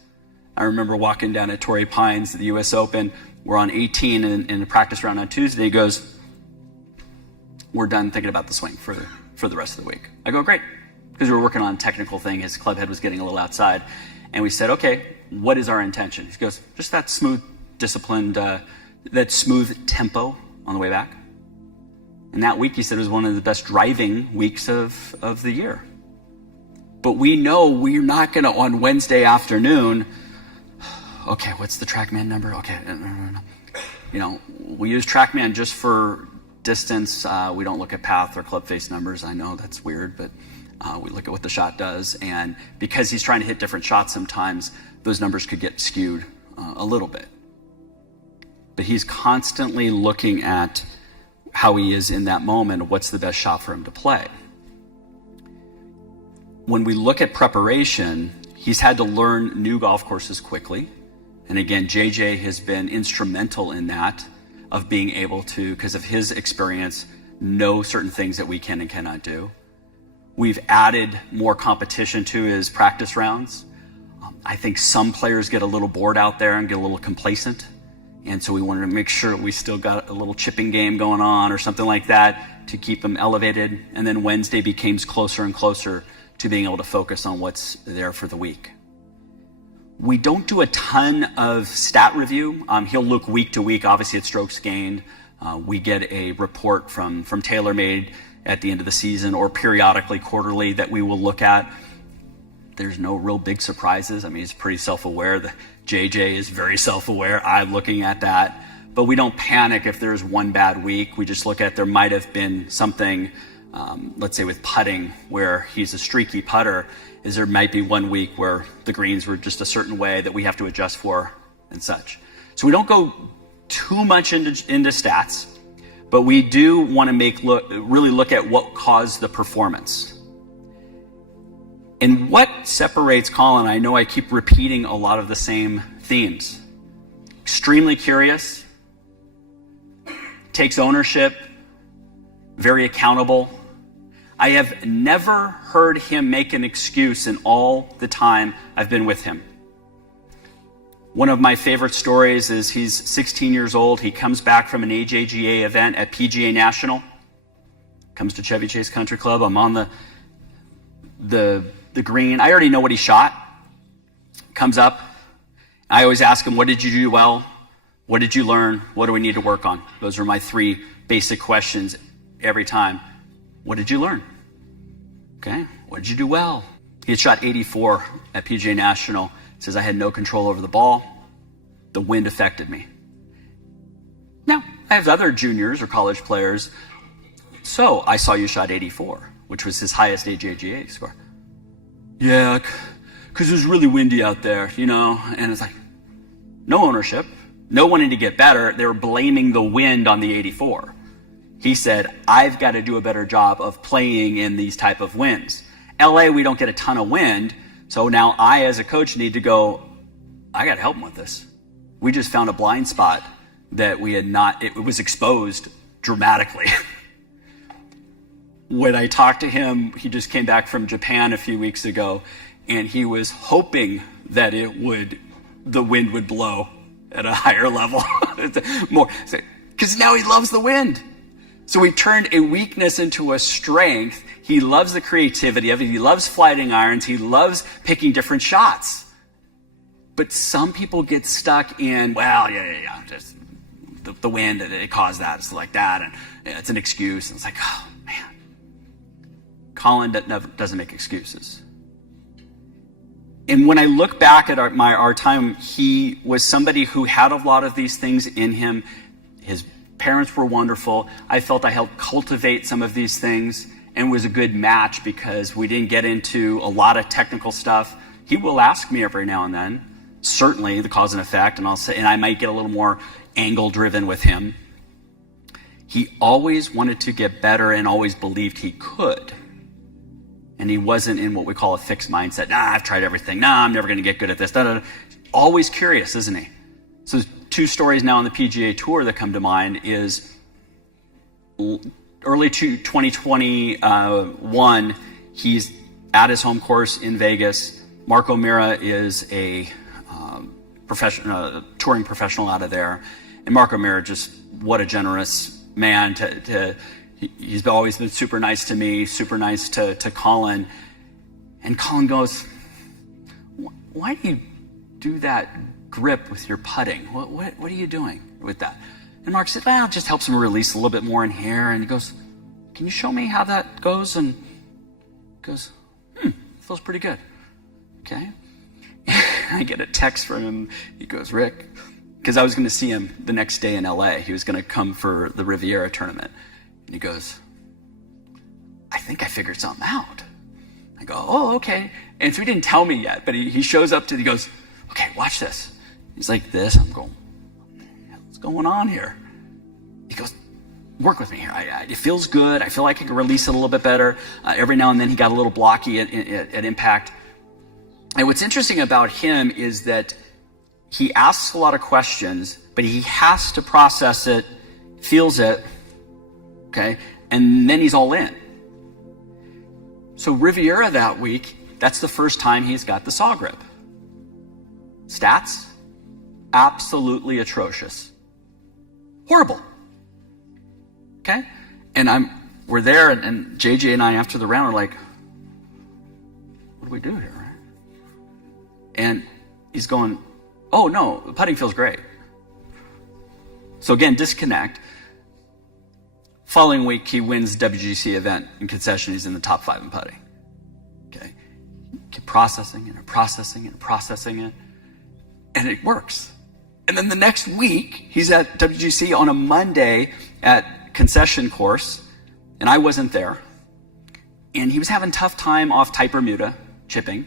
I remember walking down at Torrey Pines at the US Open. We're on 18 in the practice round on Tuesday. He goes, we're done thinking about the swing for the rest of the week. I go, great. Because we were working on a technical thing. His club head was getting a little outside. And we said, okay, what is our intention? He goes, just that smooth, disciplined, that smooth tempo on the way back. And that week, he said, was one of the best driving weeks of the year. But we know we're not going to, on Wednesday afternoon, okay, what's the TrackMan number? Okay, you know, we use TrackMan just for distance. We don't look at path or club face numbers. I know that's weird, but we look at what the shot does. And because he's trying to hit different shots sometimes, those numbers could get skewed a little bit. But he's constantly looking at how he is in that moment, what's the best shot for him to play. When we look at preparation, he's had to learn new golf courses quickly. And again, JJ has been instrumental in that, of being able to, because of his experience, know certain things that we can and cannot do. We've added more competition to his practice rounds. I think some players get a little bored out there and get a little complacent. And so we wanted to make sure we still got a little chipping game going on or something like that to keep them elevated. And then Wednesday became closer and closer to being able to focus on what's there for the week. We don't do a ton of stat review. He'll look week to week, obviously at strokes gained. We get a report from TaylorMade at the end of the season or periodically quarterly that we will look at. There's no real big surprises. I mean, he's pretty self-aware. JJ is very self-aware. I'm looking at that. But we don't panic if there's one bad week. We just look at there might have been something, let's say with putting, where he's a streaky putter, is there might be one week where the greens were just a certain way that we have to adjust for and such. So we don't go too much into stats, but we do want to really look at what caused the performance. And what separates Collin, I know I keep repeating a lot of the same themes. Extremely curious, takes ownership, very accountable. I have never heard him make an excuse in all the time I've been with him. One of my favorite stories is he's 16 years old. He comes back from an AJGA event at PGA National, comes to Chevy Chase Country Club. I'm on the green. I already know what he shot. Comes up. I always ask him, what did you do well? What did you learn? What do we need to work on? Those are my 3 basic questions every time. What did you learn? Okay. What did you do well? He had shot 84 at PGA National. He says, I had no control over the ball. The wind affected me. Now, I have other juniors or college players. So I saw you shot 84, which was his highest AJGA score. Yeah, because it was really windy out there, you know, and it's like, no ownership, no wanting to get better. They were blaming the wind on the 84. He said, I've got to do a better job of playing in these type of winds. LA, we don't get a ton of wind, so now I, as a coach, need to go, I got to help him with this. We just found a blind spot that we had not, it was exposed dramatically. When I talked to him, he just came back from Japan a few weeks ago, and he was hoping that the wind would blow at a higher level, more, because now he loves the wind. So we turned a weakness into a strength. He loves the creativity of it. He loves flighting irons. He loves picking different shots. But some people get stuck in, well, yeah, just the wind, it caused that, it's like that, and it's an excuse. And it's like, oh, man. Collin doesn't make excuses. And when I look back at our time, he was somebody who had a lot of these things in him. His parents were wonderful. I felt I helped cultivate some of these things and was a good match because we didn't get into a lot of technical stuff. He will ask me every now and then, certainly the cause and effect, and I might get a little more angle driven with him. He always wanted to get better and always believed he could. And he wasn't in what we call a fixed mindset. Nah, I've tried everything. Nah, I'm never going to get good at this. Always curious, isn't he? So 2 stories now on the PGA Tour that come to mind is early 2021, he's at his home course in Vegas. Mark O'Meara is a touring professional out of there. And Mark O'Meara, just what a generous man he's always been super nice to me, super nice to Collin. And Collin goes, why do you do that grip with your putting? What are you doing with that? And Mark said, well, it just helps him release a little bit more in here. And he goes, can you show me how that goes? And he goes, feels pretty good. Okay. I get a text from him. He goes, Rick, because I was going to see him the next day in LA. He was going to come for the Riviera tournament. And he goes, I think I figured something out. I go, oh, okay. And so he didn't tell me yet, but he shows up he goes, okay, watch this. He's like this. I'm going, what's going on here? He goes, work with me here. It feels good. I feel like I can release it a little bit better. Every now and then he got a little blocky at impact. And what's interesting about him is that he asks a lot of questions, but he has to process it, feels it, okay, and then he's all in. So Riviera that week, that's the first time he's got the saw grip. Stats, absolutely atrocious. Horrible. Okay? And we're there, and JJ and I after the round are like, what do we do here? And he's going, oh no, the putting feels great. So again, disconnect. Following week, he wins the WGC event in concession. He's in the top 5 in putting. Okay, keep processing it and processing it and processing it, and it works. And then the next week, he's at WGC on a Monday at concession course, and I wasn't there. And he was having a tough time off Type Bermuda, chipping.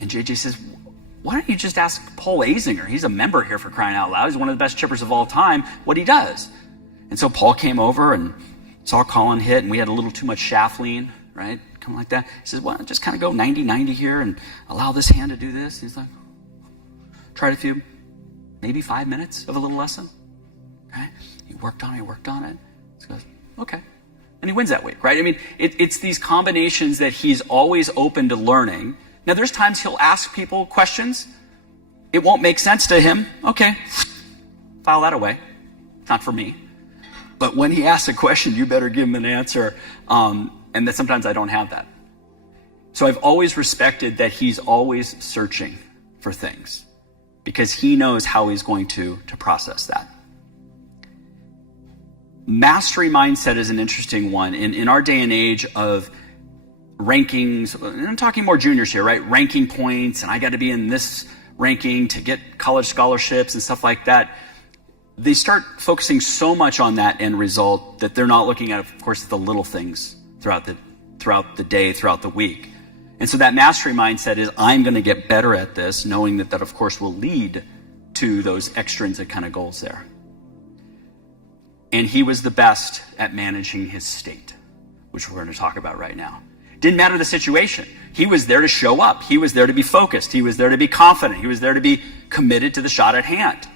And JJ says, why don't you just ask Paul Azinger? He's a member here, for crying out loud. He's one of the best chippers of all time, what he does. And so Paul came over and saw Collin hit, and we had a little too much shaft lean, right? Kind of like that. He says, well, just kind of go 90-90 here and allow this hand to do this. And he's like, tried a few, maybe 5 minutes of a little lesson. Okay? He worked on it. He goes, okay. And he wins that week, right? I mean, it's these combinations that he's always open to learning. Now, there's times he'll ask people questions. It won't make sense to him. Okay, file that away. Not for me. But when he asks a question, you better give him an answer. And that sometimes I don't have that. So I've always respected that he's always searching for things because he knows how he's going to process that. Mastery mindset is an interesting one. In our day and age of rankings, and I'm talking more juniors here, right? Ranking points, and I got to be in this ranking to get college scholarships and stuff like that. They start focusing so much on that end result that they're not looking at, of course, the little things throughout the day, throughout the week. And so that mastery mindset is, I'm going to get better at this, knowing that of course will lead to those extrinsic kind of goals there. And he was the best at managing his state, which we're going to talk about right now. Didn't matter the situation. He was there to show up. He was there to be focused. He was there to be confident. He was there to be committed to the shot at hand.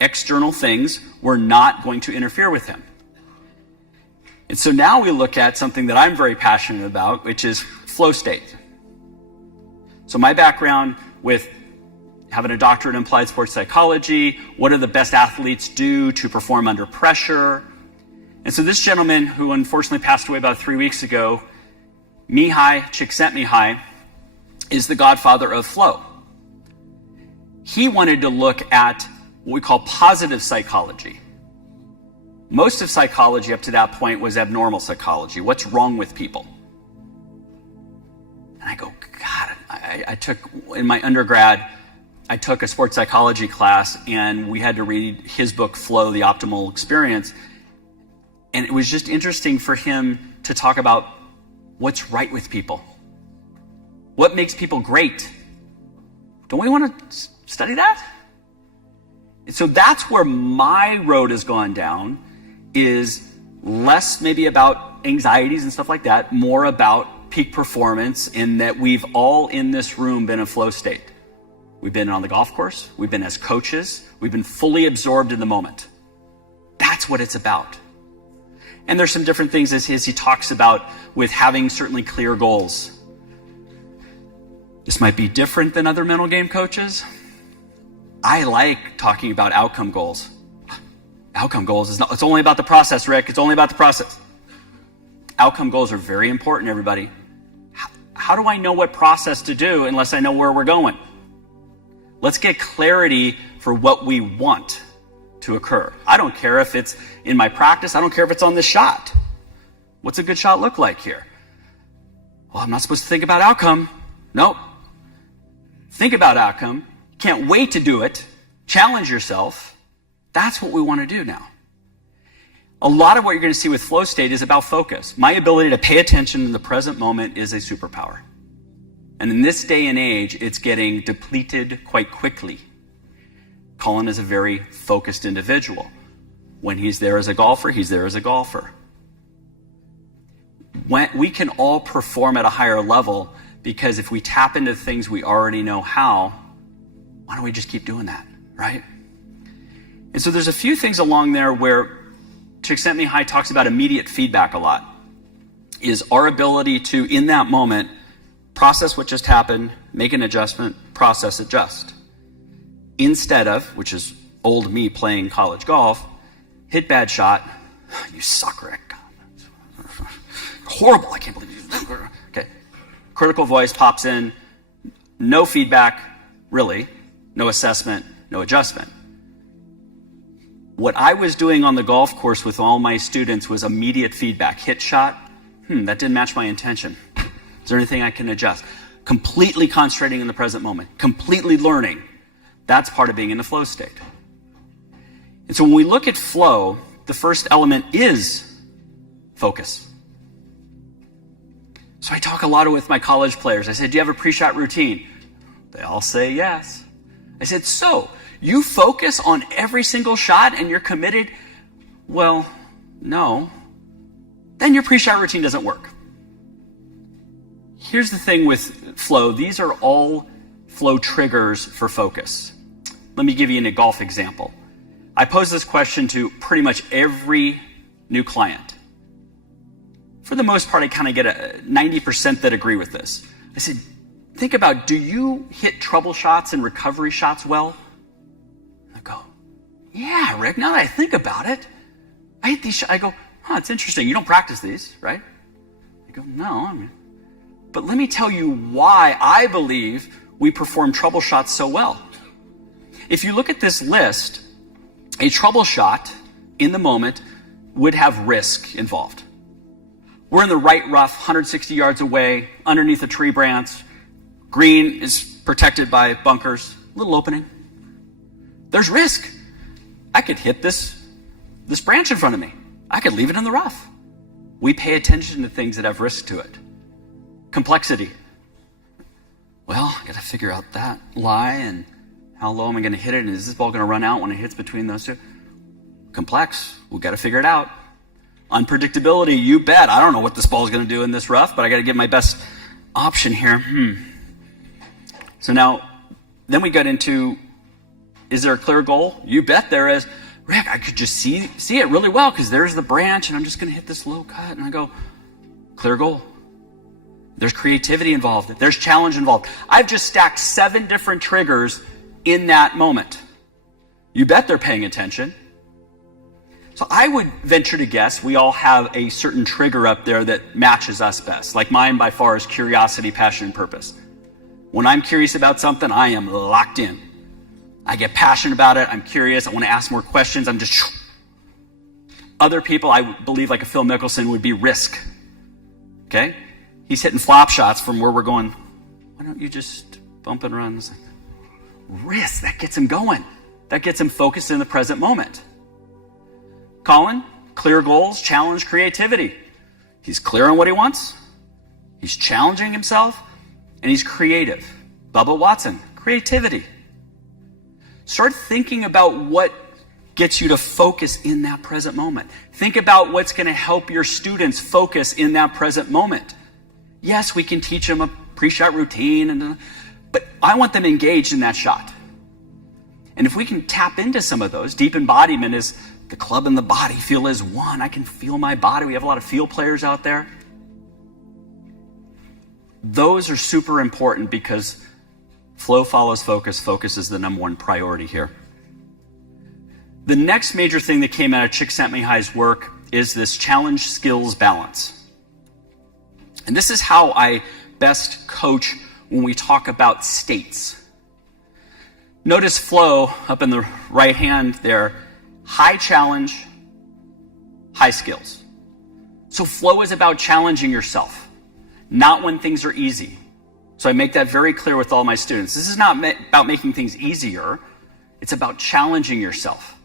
External things were not going to interfere with him. And so now we look at something that I'm very passionate about, which is flow state. So my background with having a doctorate in applied sports psychology, what do the best athletes do to perform under pressure? And so this gentleman, who unfortunately passed away about 3 weeks ago, Csikszentmihalyi, is the godfather of flow. He wanted to look at what we call positive psychology. Most of psychology up to that point was abnormal psychology. What's wrong with people? And I go, God, I took, in my undergrad, I took a sports psychology class and we had to read his book, Flow, The Optimal Experience. And it was just interesting for him to talk about what's right with people. What makes people great? Don't we want to study that? And so that's where my road has gone down, is less maybe about anxieties and stuff like that, more about peak performance, in that we've all in this room been in flow state. We've been on the golf course, we've been as coaches, we've been fully absorbed in the moment. That's what it's about. And there's some different things as he talks about with having certainly clear goals. This might be different than other mental game coaches. I like talking about outcome goals. Outcome goals is not, it's only about the process, Rick. It's only about the process. Outcome goals are very important, everybody. How do I know what process to do unless I know where we're going? Let's get clarity for what we want to occur. I don't care if it's in my practice. I don't care if it's on this shot. What's a good shot look like here? Well, I'm not supposed to think about outcome. Nope. Think about outcome. Can't wait to do it. Challenge yourself. That's what we want to do now. A lot of what you're going to see with flow state is about focus. My ability to pay attention in the present moment is a superpower. And in this day and age, it's getting depleted quite quickly. Collin is a very focused individual. When he's there as a golfer, he's there as a golfer. We can all perform at a higher level because if we tap into things we already know how, why don't we just keep doing that, right? And so there's a few things along there where Csikszentmihalyi talks about immediate feedback a lot, is our ability to, in that moment, process what just happened, make an adjustment, process, adjust. Instead of, which is old me playing college golf, hit bad shot, you suck, Rick. Horrible, I can't believe you. Okay. Critical voice pops in, no feedback, really, no assessment, no adjustment. What I was doing on the golf course with all my students was immediate feedback. Hit shot, that didn't match my intention. Is there anything I can adjust? Completely concentrating in the present moment, completely learning. That's part of being in the flow state. And so when we look at flow, the first element is focus. So I talk a lot with my college players. I said, do you have a pre-shot routine? They all say yes. I said, so you focus on every single shot and you're committed? Well, no. Then your pre-shot routine doesn't work. Here's the thing with flow. These are all flow triggers for focus. Let me give you a golf example. I pose this question to pretty much every new client. For the most part, I kind of get a 90% that agree with this. I said, think about, do you hit trouble shots and recovery shots well? I go, yeah, Rick, now that I think about it, I hit these shots. I go, it's interesting. You don't practice these, right? I go, no. But let me tell you why I believe we perform trouble shots so well. If you look at this list, a trouble shot in the moment would have risk involved. We're in the right rough, 160 yards away, underneath a tree branch. Green is protected by bunkers, little opening. There's risk. I could hit this branch in front of me. I could leave it in the rough. We pay attention to things that have risk to it. Complexity. Well, I got to figure out that lie and how low am I going to hit it, and is this ball going to run out when it hits between those two? Complex. We've got to figure it out. Unpredictability. You bet. I don't know what this ball is going to do in this rough, but I got to get my best option here. So now, then we got into, is there a clear goal? You bet there is. Rick, I could just see it really well because there's the branch, and I'm just going to hit this low cut, and I go, clear goal. There's creativity involved. There's challenge involved. I've just stacked 7 different triggers in that moment. You bet they're paying attention. So I would venture to guess we all have a certain trigger up there that matches us best. Like mine by far is curiosity, passion, and purpose. When I'm curious about something, I am locked in. I get passionate about it. I'm curious. I want to ask more questions. Other people, I believe, like a Phil Mickelson, would be risk. Okay? He's hitting flop shots from where we're going, why don't you just bump and run? Like, risk, that gets him going. That gets him focused in the present moment. Collin, clear goals, challenge creativity. He's clear on what he wants. He's challenging himself, and he's creative. Bubba Watson, creativity. Start thinking about what gets you to focus in that present moment. Think about what's going to help your students focus in that present moment. Yes, we can teach them a pre-shot routine, but I want them engaged in that shot. And if we can tap into some of those, deep embodiment is the club and the body feel as one. I can feel my body. We have a lot of field players out there. Those are super important because flow follows focus. Focus is the number one priority here. The next major thing that came out of Csikszentmihalyi's work is this challenge skills balance. And this is how I best coach when we talk about states. Notice flow up in the right hand there, high challenge, high skills. So flow is about challenging yourself, not when things are easy. So I make that very clear with all my students. This is not about making things easier. It's about challenging yourself.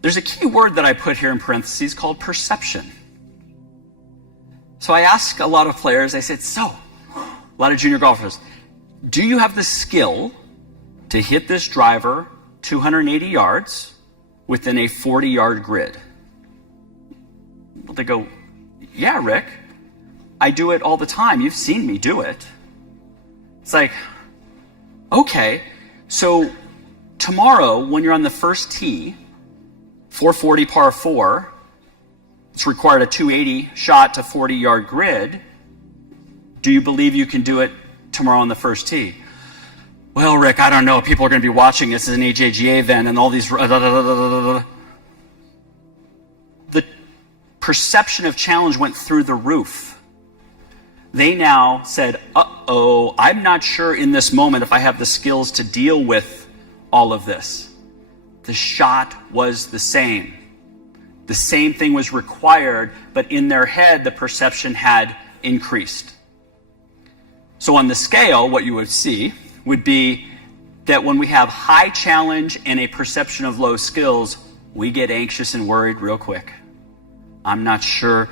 There's a key word that I put here in parentheses called perception. So I ask a lot of players, I said, a lot of junior golfers, do you have the skill to hit this driver 280 yards within a 40-yard grid? Well, they go, yeah, Rick, I do it all the time. You've seen me do it. It's like, okay, so tomorrow when you're on the first tee, 440 par 4, it's required a 280 shot to 40-yard grid. Do you believe you can do it tomorrow on the first tee? Well, Rick, I don't know. People are going to be watching this as an AJGA event and all these... The perception of challenge went through the roof. They now said, uh-oh, I'm not sure in this moment if I have the skills to deal with all of this. The shot was the same. The same thing was required, but in their head, the perception had increased. So on the scale, what you would see would be that when we have high challenge and a perception of low skills, we get anxious and worried real quick. I'm not sure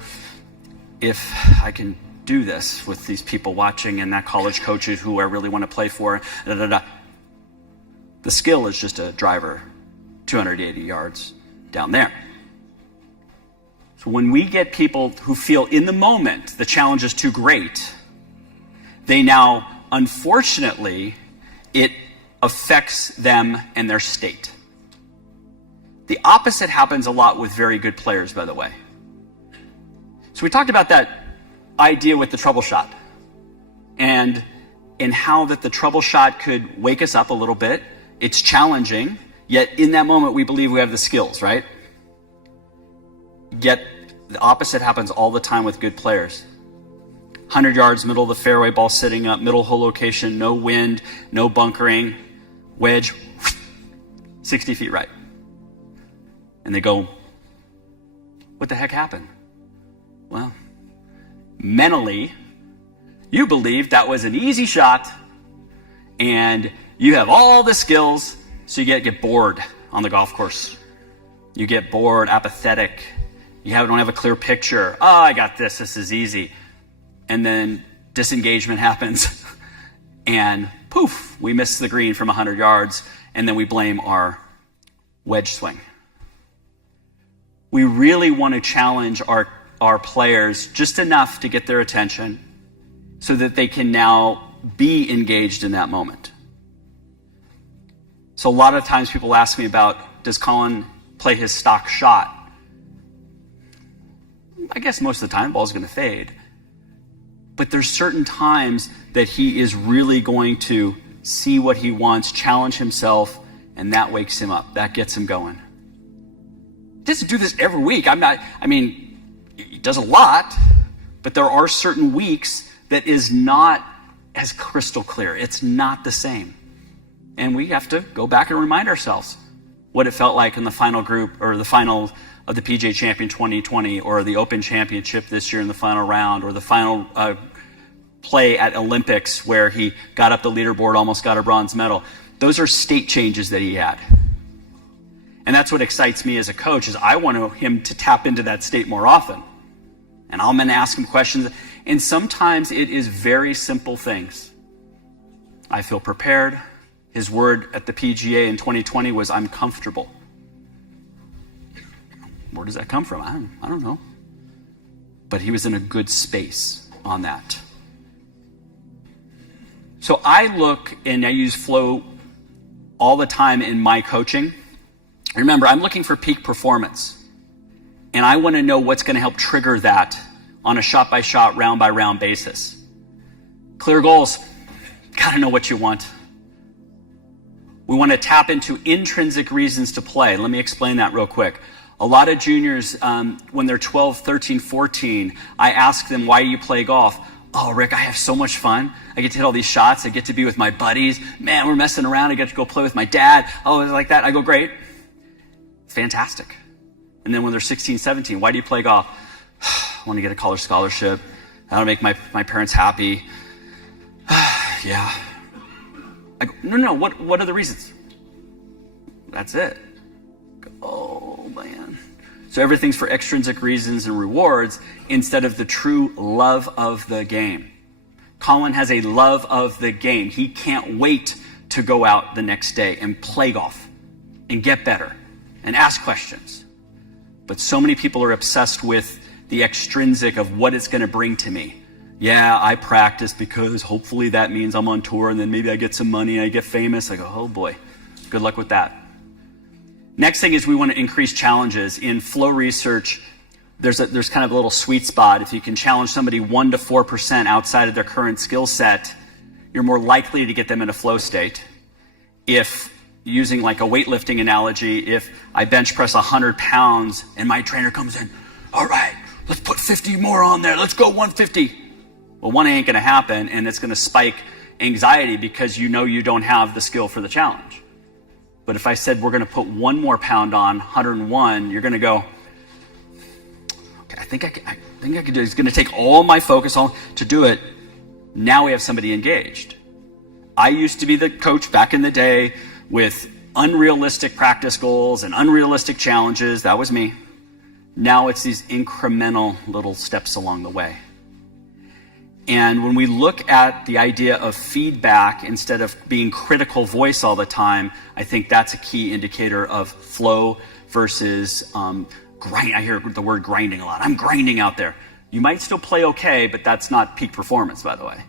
if I can do this with these people watching and that college coaches who I really want to play for. The skill is just a driver 280 yards down there. So when we get people who feel in the moment the challenge is too great, they now, unfortunately, it affects them and their state. The opposite happens a lot with very good players, by the way. So we talked about that idea with the trouble shot and how that the trouble shot could wake us up a little bit. It's challenging, yet in that moment we believe we have the skills, right? Yet the opposite happens all the time with good players. 100 yards, middle of the fairway, ball sitting up, middle hole location, no wind, no bunkering, wedge, 60 feet right. And they go, what the heck happened? Well, mentally, you believe that was an easy shot and you have all the skills, so you get bored on the golf course. You get bored, apathetic. You don't have a clear picture. Oh, I got this. This is easy. And then disengagement happens and poof, we miss the green from 100 yards and then we blame our wedge swing. We really want to challenge our players just enough to get their attention so that they can now be engaged in that moment. So a lot of times people ask me about, does Collin play his stock shot? I guess most of the time the ball's going to fade. But there's certain times that he is really going to see what he wants, challenge himself, and that wakes him up. That gets him going. He doesn't do this every week. He does a lot, but there are certain weeks that is not as crystal clear. It's not the same. we have to go back and remind ourselves what it felt like in the final group or the final of the PGA Champion 2020 or the Open Championship this year in the final round or the final play at Olympics where he got up the leaderboard, almost got a bronze medal. Those are state changes that he had. And that's what excites me as a coach is I want him to tap into that state more often. And I'm going to ask him questions. And sometimes it is very simple things. I feel prepared. His word at the PGA in 2020 was, I'm comfortable. Where does that come from? I don't know. But he was in a good space on that. So I look and I use flow all the time in my coaching. Remember, I'm looking for peak performance. And I want to know what's going to help trigger that on a shot-by-shot, round-by-round basis. Clear goals. Got to know what you want. We want to tap into intrinsic reasons to play. Let me explain that real quick. A lot of juniors, when they're 12, 13, 14, I ask them, why do you play golf? Oh, Rick, I have so much fun. I get to hit all these shots. I get to be with my buddies. Man, we're messing around. I get to go play with my dad. Oh, it's like that. I go, great. It's fantastic. And then when they're 16, 17, why do you play golf? I want to get a college scholarship. I want to make my parents happy. Yeah. I go, no, what are the reasons? That's it. Oh, man. So everything's for extrinsic reasons and rewards instead of the true love of the game. Collin has a love of the game. He can't wait to go out the next day and play golf and get better and ask questions. But so many people are obsessed with the extrinsic of what it's going to bring to me. Yeah, I practice because hopefully that means I'm on tour and then maybe I get some money and I get famous. I go, oh boy, good luck with that. Next thing is we want to increase challenges. In flow research, there's kind of a little sweet spot. If you can challenge somebody 1 to 4% outside of their current skill set, you're more likely to get them in a flow state. If, using like a weightlifting analogy, if I bench press 100 pounds and my trainer comes in, all right, let's put 50 more on there. Let's go 150. Well, one ain't going to happen, and it's going to spike anxiety because you know you don't have the skill for the challenge. But if I said we're going to put 1 more pound on, 101, you're going to go, okay, I think I can do it. It's going to take all my focus to do it. Now we have somebody engaged. I used to be the coach back in the day with unrealistic practice goals and unrealistic challenges. That was me. Now it's these incremental little steps along the way. And when we look at the idea of feedback instead of being critical voice all the time, I think that's a key indicator of flow versus grind. I hear the word grinding a lot. I'm grinding out there. You might still play okay, but that's not peak performance, by the way.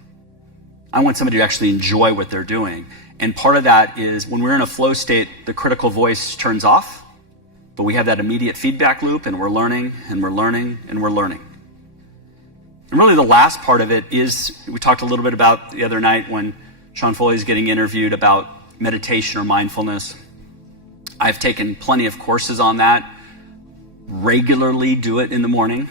I want somebody to actually enjoy what they're doing. And part of that is when we're in a flow state, the critical voice turns off, but we have that immediate feedback loop and we're learning and we're learning and we're learning. And really the last part of it is, we talked a little bit about the other night when Sean Foley's getting interviewed about meditation or mindfulness. I've taken plenty of courses on that. Regularly do it in the morning.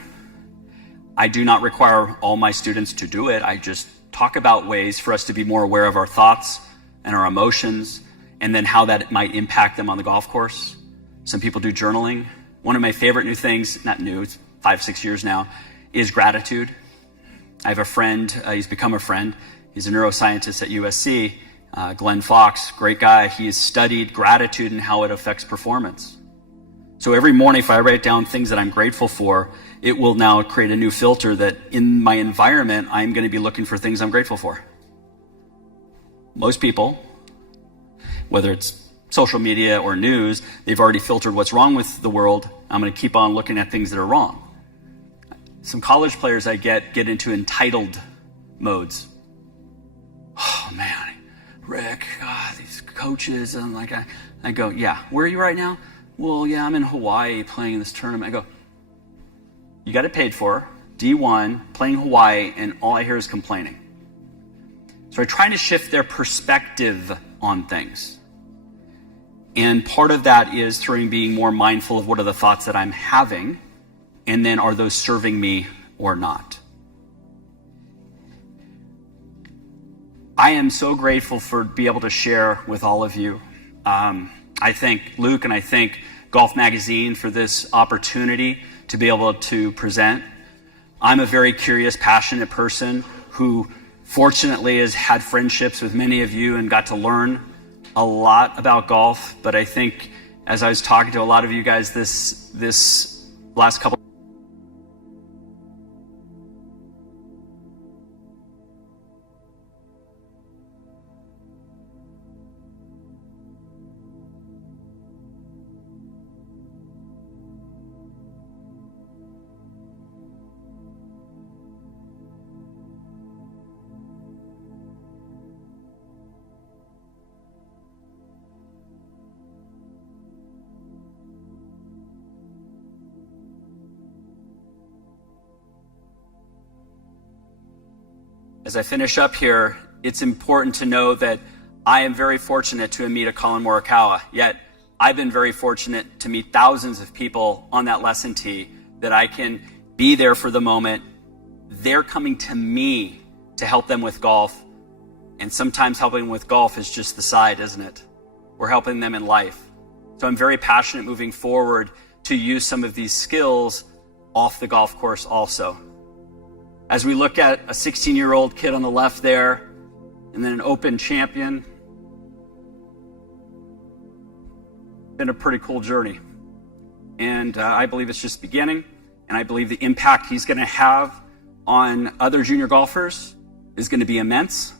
I do not require all my students to do it. I just talk about ways for us to be more aware of our thoughts and our emotions and then how that might impact them on the golf course. Some people do journaling. One of my favorite new things, not new, it's 5-6 years now, is gratitude. I have a friend, he's become a friend. He's a neuroscientist at USC, Glenn Fox, great guy. He has studied gratitude and how it affects performance. So every morning, if I write down things that I'm grateful for, it will now create a new filter that in my environment, I'm going to be looking for things I'm grateful for. Most people, whether it's social media or news, they've already filtered what's wrong with the world. I'm going to keep on looking at things that are wrong. Some college players I get into entitled modes. Oh man, Rick, these coaches, and like I go, yeah, where are you right now? Well, yeah, I'm in Hawaii playing this tournament. I go, you got it paid for, D1, playing Hawaii, and all I hear is complaining. So I try to shift their perspective on things. And part of that is through being more mindful of what are the thoughts that I'm having, and then are those serving me or not? I am so grateful for be able to share with all of you. I thank Luke and I thank Golf Magazine for this opportunity to be able to present. I'm a very curious, passionate person who fortunately has had friendships with many of you and got to learn a lot about golf. But I think as I was talking to a lot of you guys this last couple As I finish up here, it's important to know that I am very fortunate to meet a Collin Morikawa, yet I've been very fortunate to meet thousands of people on that lesson tee that I can be there for the moment. They're coming to me to help them with golf, and sometimes helping with golf is just the side, isn't it? We're helping them in life. So I'm very passionate moving forward to use some of these skills off the golf course also. As we look at a 16-year-old kid on the left there, and then an Open champion, been a pretty cool journey. And I believe it's just beginning, and I believe the impact he's gonna have on other junior golfers is gonna be immense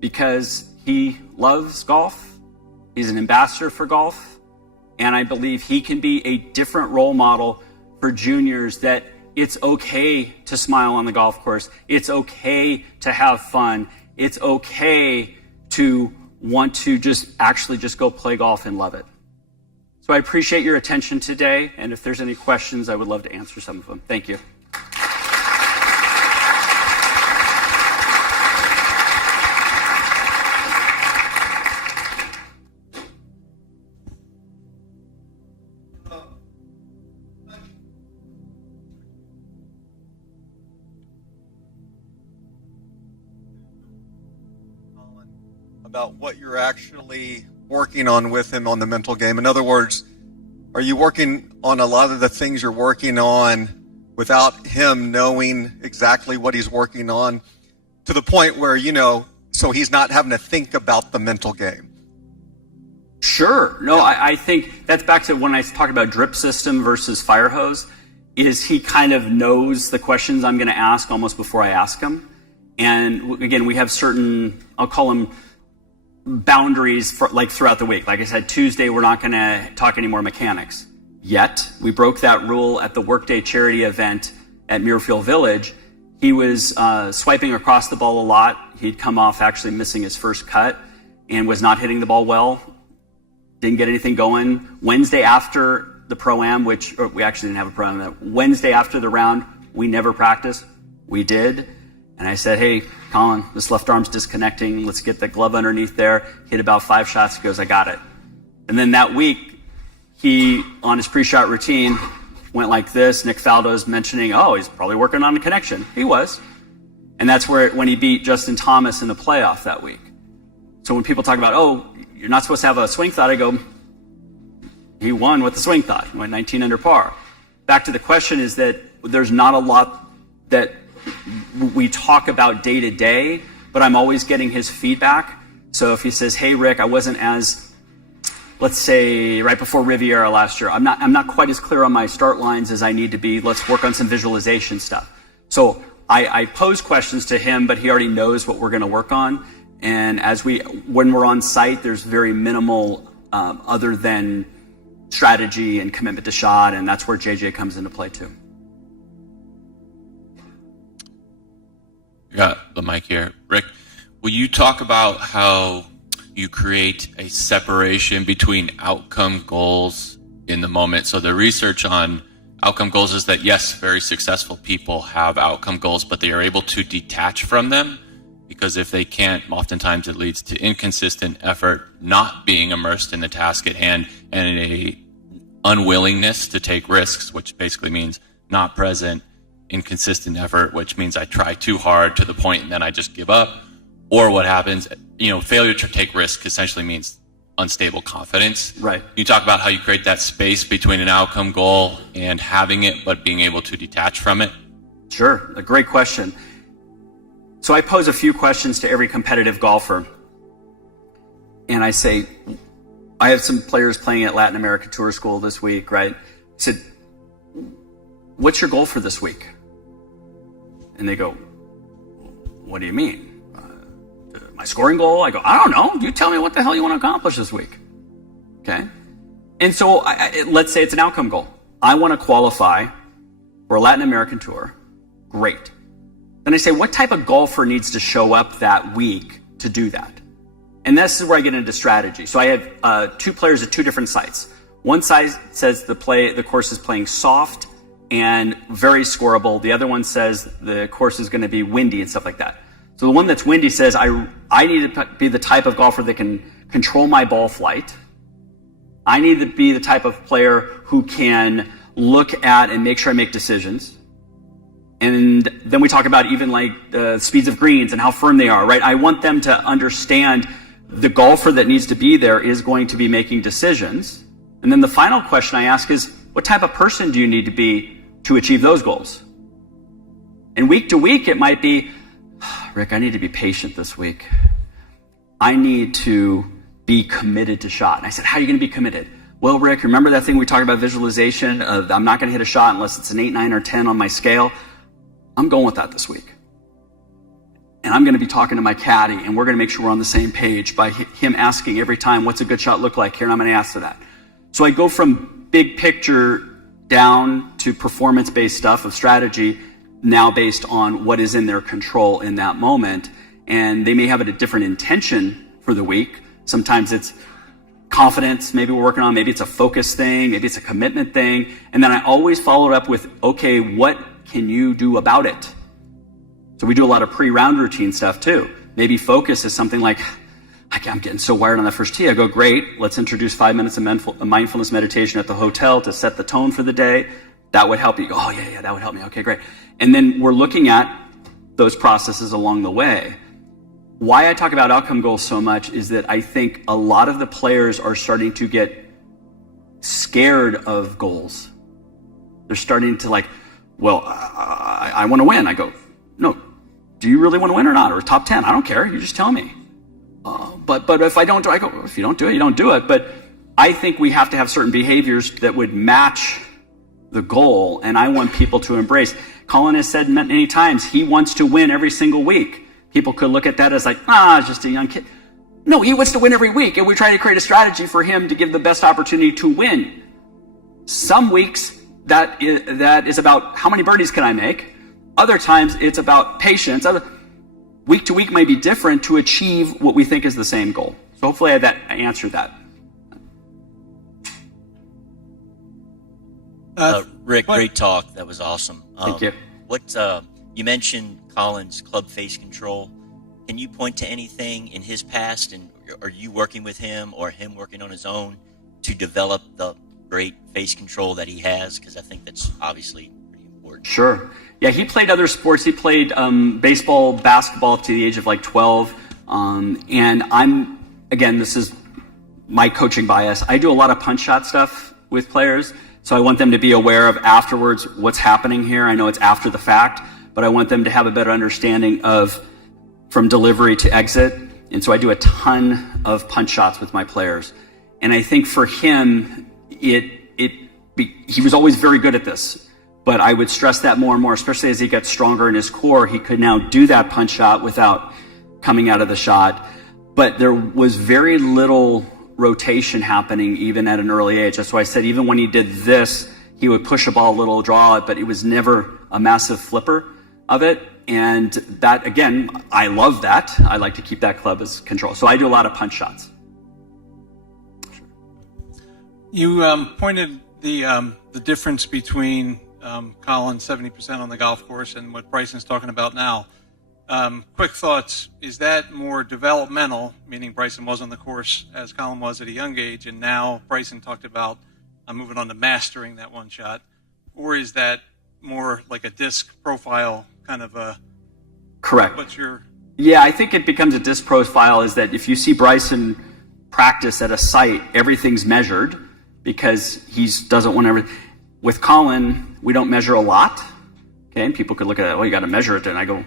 because he loves golf, he's an ambassador for golf, and I believe he can be a different role model for juniors that it's okay to smile on the golf course. It's okay to have fun. It's okay to want to just go play golf and love it. So I appreciate your attention today, and if there's any questions, I would love to answer some of them. Thank you. About what you're actually working on with him on the mental game. In other words, are you working on a lot of the things you're working on without him knowing exactly what he's working on, to the point where, so he's not having to think about the mental game? Sure. No, I think that's back to when I talked about drip system versus fire hose, is he kind of knows the questions I'm going to ask almost before I ask him. And again, we have certain, I'll call them boundaries for, like, throughout the week. Like I said, Tuesday, we're not going to talk any more mechanics. Yet, we broke that rule at the Workday charity event at Muirfield Village. He was swiping across the ball a lot. He'd come off actually missing his first cut and was not hitting the ball well. Didn't get anything going. Wednesday after the Pro-Am, we actually didn't have a Pro-Am that Wednesday after the round, we never practiced. We did. And I said, hey, Collin, this left arm's disconnecting. Let's get the glove underneath there. Hit about 5 shots. He goes, I got it. And then that week, he, on his pre-shot routine, went like this. Nick Faldo's mentioning, oh, he's probably working on a connection. He was. And that's when he beat Justin Thomas in the playoff that week. So when people talk about, oh, you're not supposed to have a swing thought, I go, he won with the swing thought. He went 19 under par. Back to the question is that there's not a lot that we talk about day to day, but I'm always getting his feedback. So if he says, hey, Rick, I wasn't as, let's say right before Riviera last year, I'm not quite as clear on my start lines as I need to be. Let's work on some visualization stuff. So I pose questions to him, but he already knows what we're going to work on. And when we're on site, there's very minimal other than strategy and commitment to shot, and that's where JJ comes into play too. Got the mic here. Rick, will you talk about how you create a separation between outcome goals in the moment? So the research on outcome goals is that, yes, very successful people have outcome goals, but they are able to detach from them, because if they can't, oftentimes it leads to inconsistent effort, not being immersed in the task at hand, and a unwillingness to take risks, which basically means not present, inconsistent effort, which means I try too hard to the point and then I just give up. or what happens, failure to take risk essentially means unstable confidence. Right. You talk about how you create that space between an outcome goal and having it, but being able to detach from it. Sure, a great question. So I pose a few questions to every competitive golfer. And I say, I have some players playing at Latin American Tour School this week, right? I said, what's your goal for this week? And they go, what do you mean? My scoring goal? I go, I don't know. You tell me what the hell you want to accomplish this week. Okay? And so let's say it's an outcome goal. I want to qualify for a Latin American Tour. Great. Then I say, what type of golfer needs to show up that week to do that? And this is where I get into strategy. So I have two players at two different sites. One site says the course is playing soft and very scoreable. The other one says the course is going to be windy and stuff like that. So the one that's windy says I need to be the type of golfer that can control my ball flight. I need to be the type of player who can look at and make sure I make decisions. And then we talk about even like the speeds of greens and how firm they are, right? I want them to understand the golfer that needs to be there is going to be making decisions. And then the final question I ask is, what type of person do you need to be to achieve those goals? And week to week, it might be, Rick, I need to be patient this week. I need to be committed to shot. And I said, how are you going to be committed? Well, Rick, remember that thing we talked about visualization? I'm not going to hit a shot unless it's an 8, 9, or 10 on my scale. I'm going with that this week. And I'm going to be talking to my caddy, and we're going to make sure we're on the same page by him asking every time, what's a good shot look like here? And I'm going to answer that. So I go from big picture down to performance-based stuff of strategy, now based on what is in their control in that moment. And they may have a different intention for the week. Sometimes it's confidence, maybe we're working on, maybe it's a focus thing, maybe it's a commitment thing. And then I always follow it up with, okay, what can you do about it? So we do a lot of pre-round routine stuff too. Maybe focus is something like, I'm getting so wired on that first tee. I go, great, let's introduce 5 minutes of mindfulness meditation at the hotel to set the tone for the day. That would help you. Oh, yeah, that would help me. Okay, great. And then we're looking at those processes along the way. Why I talk about outcome goals so much is that I think a lot of the players are starting to get scared of goals. They're starting to like, well, I want to win. I go, no, do you really want to win or not? Or top 10? I don't care. You just tell me. But if I don't do it, I go, if you don't do it, you don't do it. But I think we have to have certain behaviors that would match the goal, and I want people to embrace. Collin has said many times he wants to win every single week. People could look at that as like, it's just a young kid. No, he wants to win every week, and we try to create a strategy for him to give the best opportunity to win. Some weeks that is about how many birdies can I make. Other times it's about patience. Week to week may be different to achieve what we think is the same goal. So hopefully I answered that. Rick, great talk. That was awesome. Thank you. You mentioned Collin's club face control. Can you point to anything in his past, and are you working with him or him working on his own to develop the great face control that he has? Because I think that's obviously pretty important. Sure. Yeah, he played other sports. He played baseball, basketball to the age of like 12. And again, this is my coaching bias. I do a lot of punch shot stuff with players. So I want them to be aware of afterwards what's happening here. I know it's after the fact, but I want them to have a better understanding of from delivery to exit. And so I do a ton of punch shots with my players. And I think for him, he was always very good at this. But I would stress that more and more, especially as he got stronger in his core. He could now do that punch shot without coming out of the shot. But there was very little rotation happening even at an early age. That's why I said even when he did this, he would push a ball a little, draw it, but it was never a massive flipper of it. And that, again, I love that. I like to keep that club as control. So I do a lot of punch shots. You pointed the difference between Collin 70% on the golf course and what Bryson's talking about now. Quick thoughts, is that more developmental, meaning Bryson was on the course as Collin was at a young age, and now Bryson talked about moving on to mastering that one shot, or is that more like a disc profile kind of a... Correct. What's your... Yeah, I think it becomes a disc profile is that if you see Bryson practice at a site, everything's measured because he doesn't want everything. With Collin, we don't measure a lot. Okay, and people could look at it, well, you got to measure it. And I go,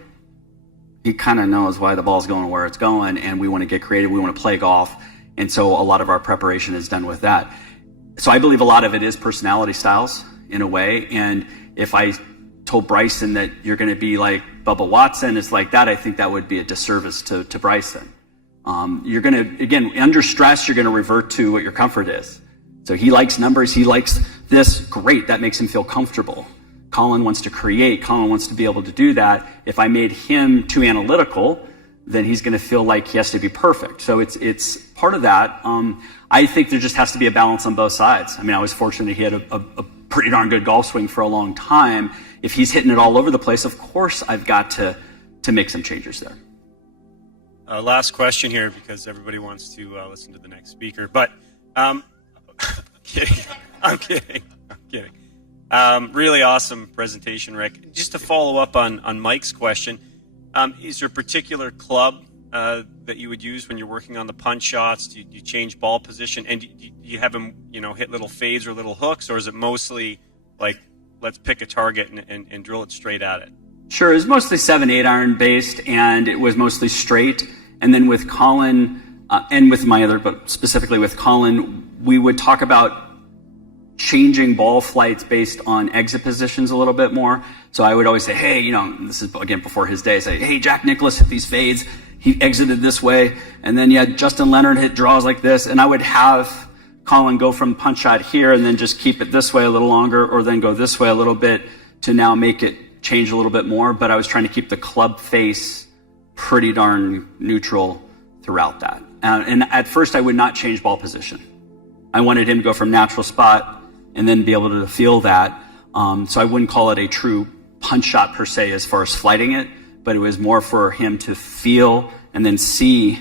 he kind of knows why the ball's going where it's going, and we want to get creative. We want to play golf. And so a lot of our preparation is done with that. So I believe a lot of it is personality styles in a way. And if I told Bryson that you're going to be like Bubba Watson, it's like that, I think that would be a disservice to Bryson. You're going to, again, under stress, you're going to revert to what your comfort is. So he likes numbers, he likes this, great, that makes him feel comfortable. Collin wants to create, Collin wants to be able to do that. If I made him too analytical, then he's going to feel like he has to be perfect. So it's part of that. I think there just has to be a balance on both sides. I mean, I was fortunate he had a pretty darn good golf swing for a long time. If he's hitting it all over the place, of course I've got to make some changes there. Last question here because everybody wants to listen to the next speaker. But I'm kidding. Really awesome presentation, Rick. Just to follow up on Mike's question, is there a particular club that you would use when you're working on the punch shots? Do you change ball position? And do you have him, hit little fades or little hooks, or is it mostly like, let's pick a target and drill it straight at it? Sure, it was mostly 7-8 iron based, and it was mostly straight. And then with Collin, and with my other, but specifically with Collin, we would talk about changing ball flights based on exit positions a little bit more. So I would always say, hey, this is again before his day, say, hey, Jack Nicklaus hit these fades. He exited this way. And then you had Justin Leonard hit draws like this. And I would have Collin go from punch shot here and then just keep it this way a little longer, or then go this way a little bit to now make it change a little bit more. But I was trying to keep the club face pretty darn neutral throughout that. And at first I would not change ball position. I wanted him to go from natural spot and then be able to feel that. So I wouldn't call it a true punch shot per se as far as flighting it, but it was more for him to feel and then see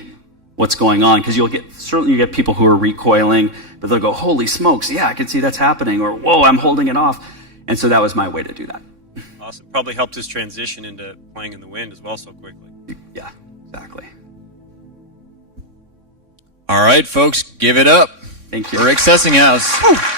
what's going on. Because certainly you get people who are recoiling, but they'll go, holy smokes, yeah, I can see that's happening, or whoa, I'm holding it off. And so that was my way to do that. Awesome. Probably helped his transition into playing in the wind as well so quickly. Yeah, exactly. All right, folks, give it up. Thank you. For Rick Sessinghaus.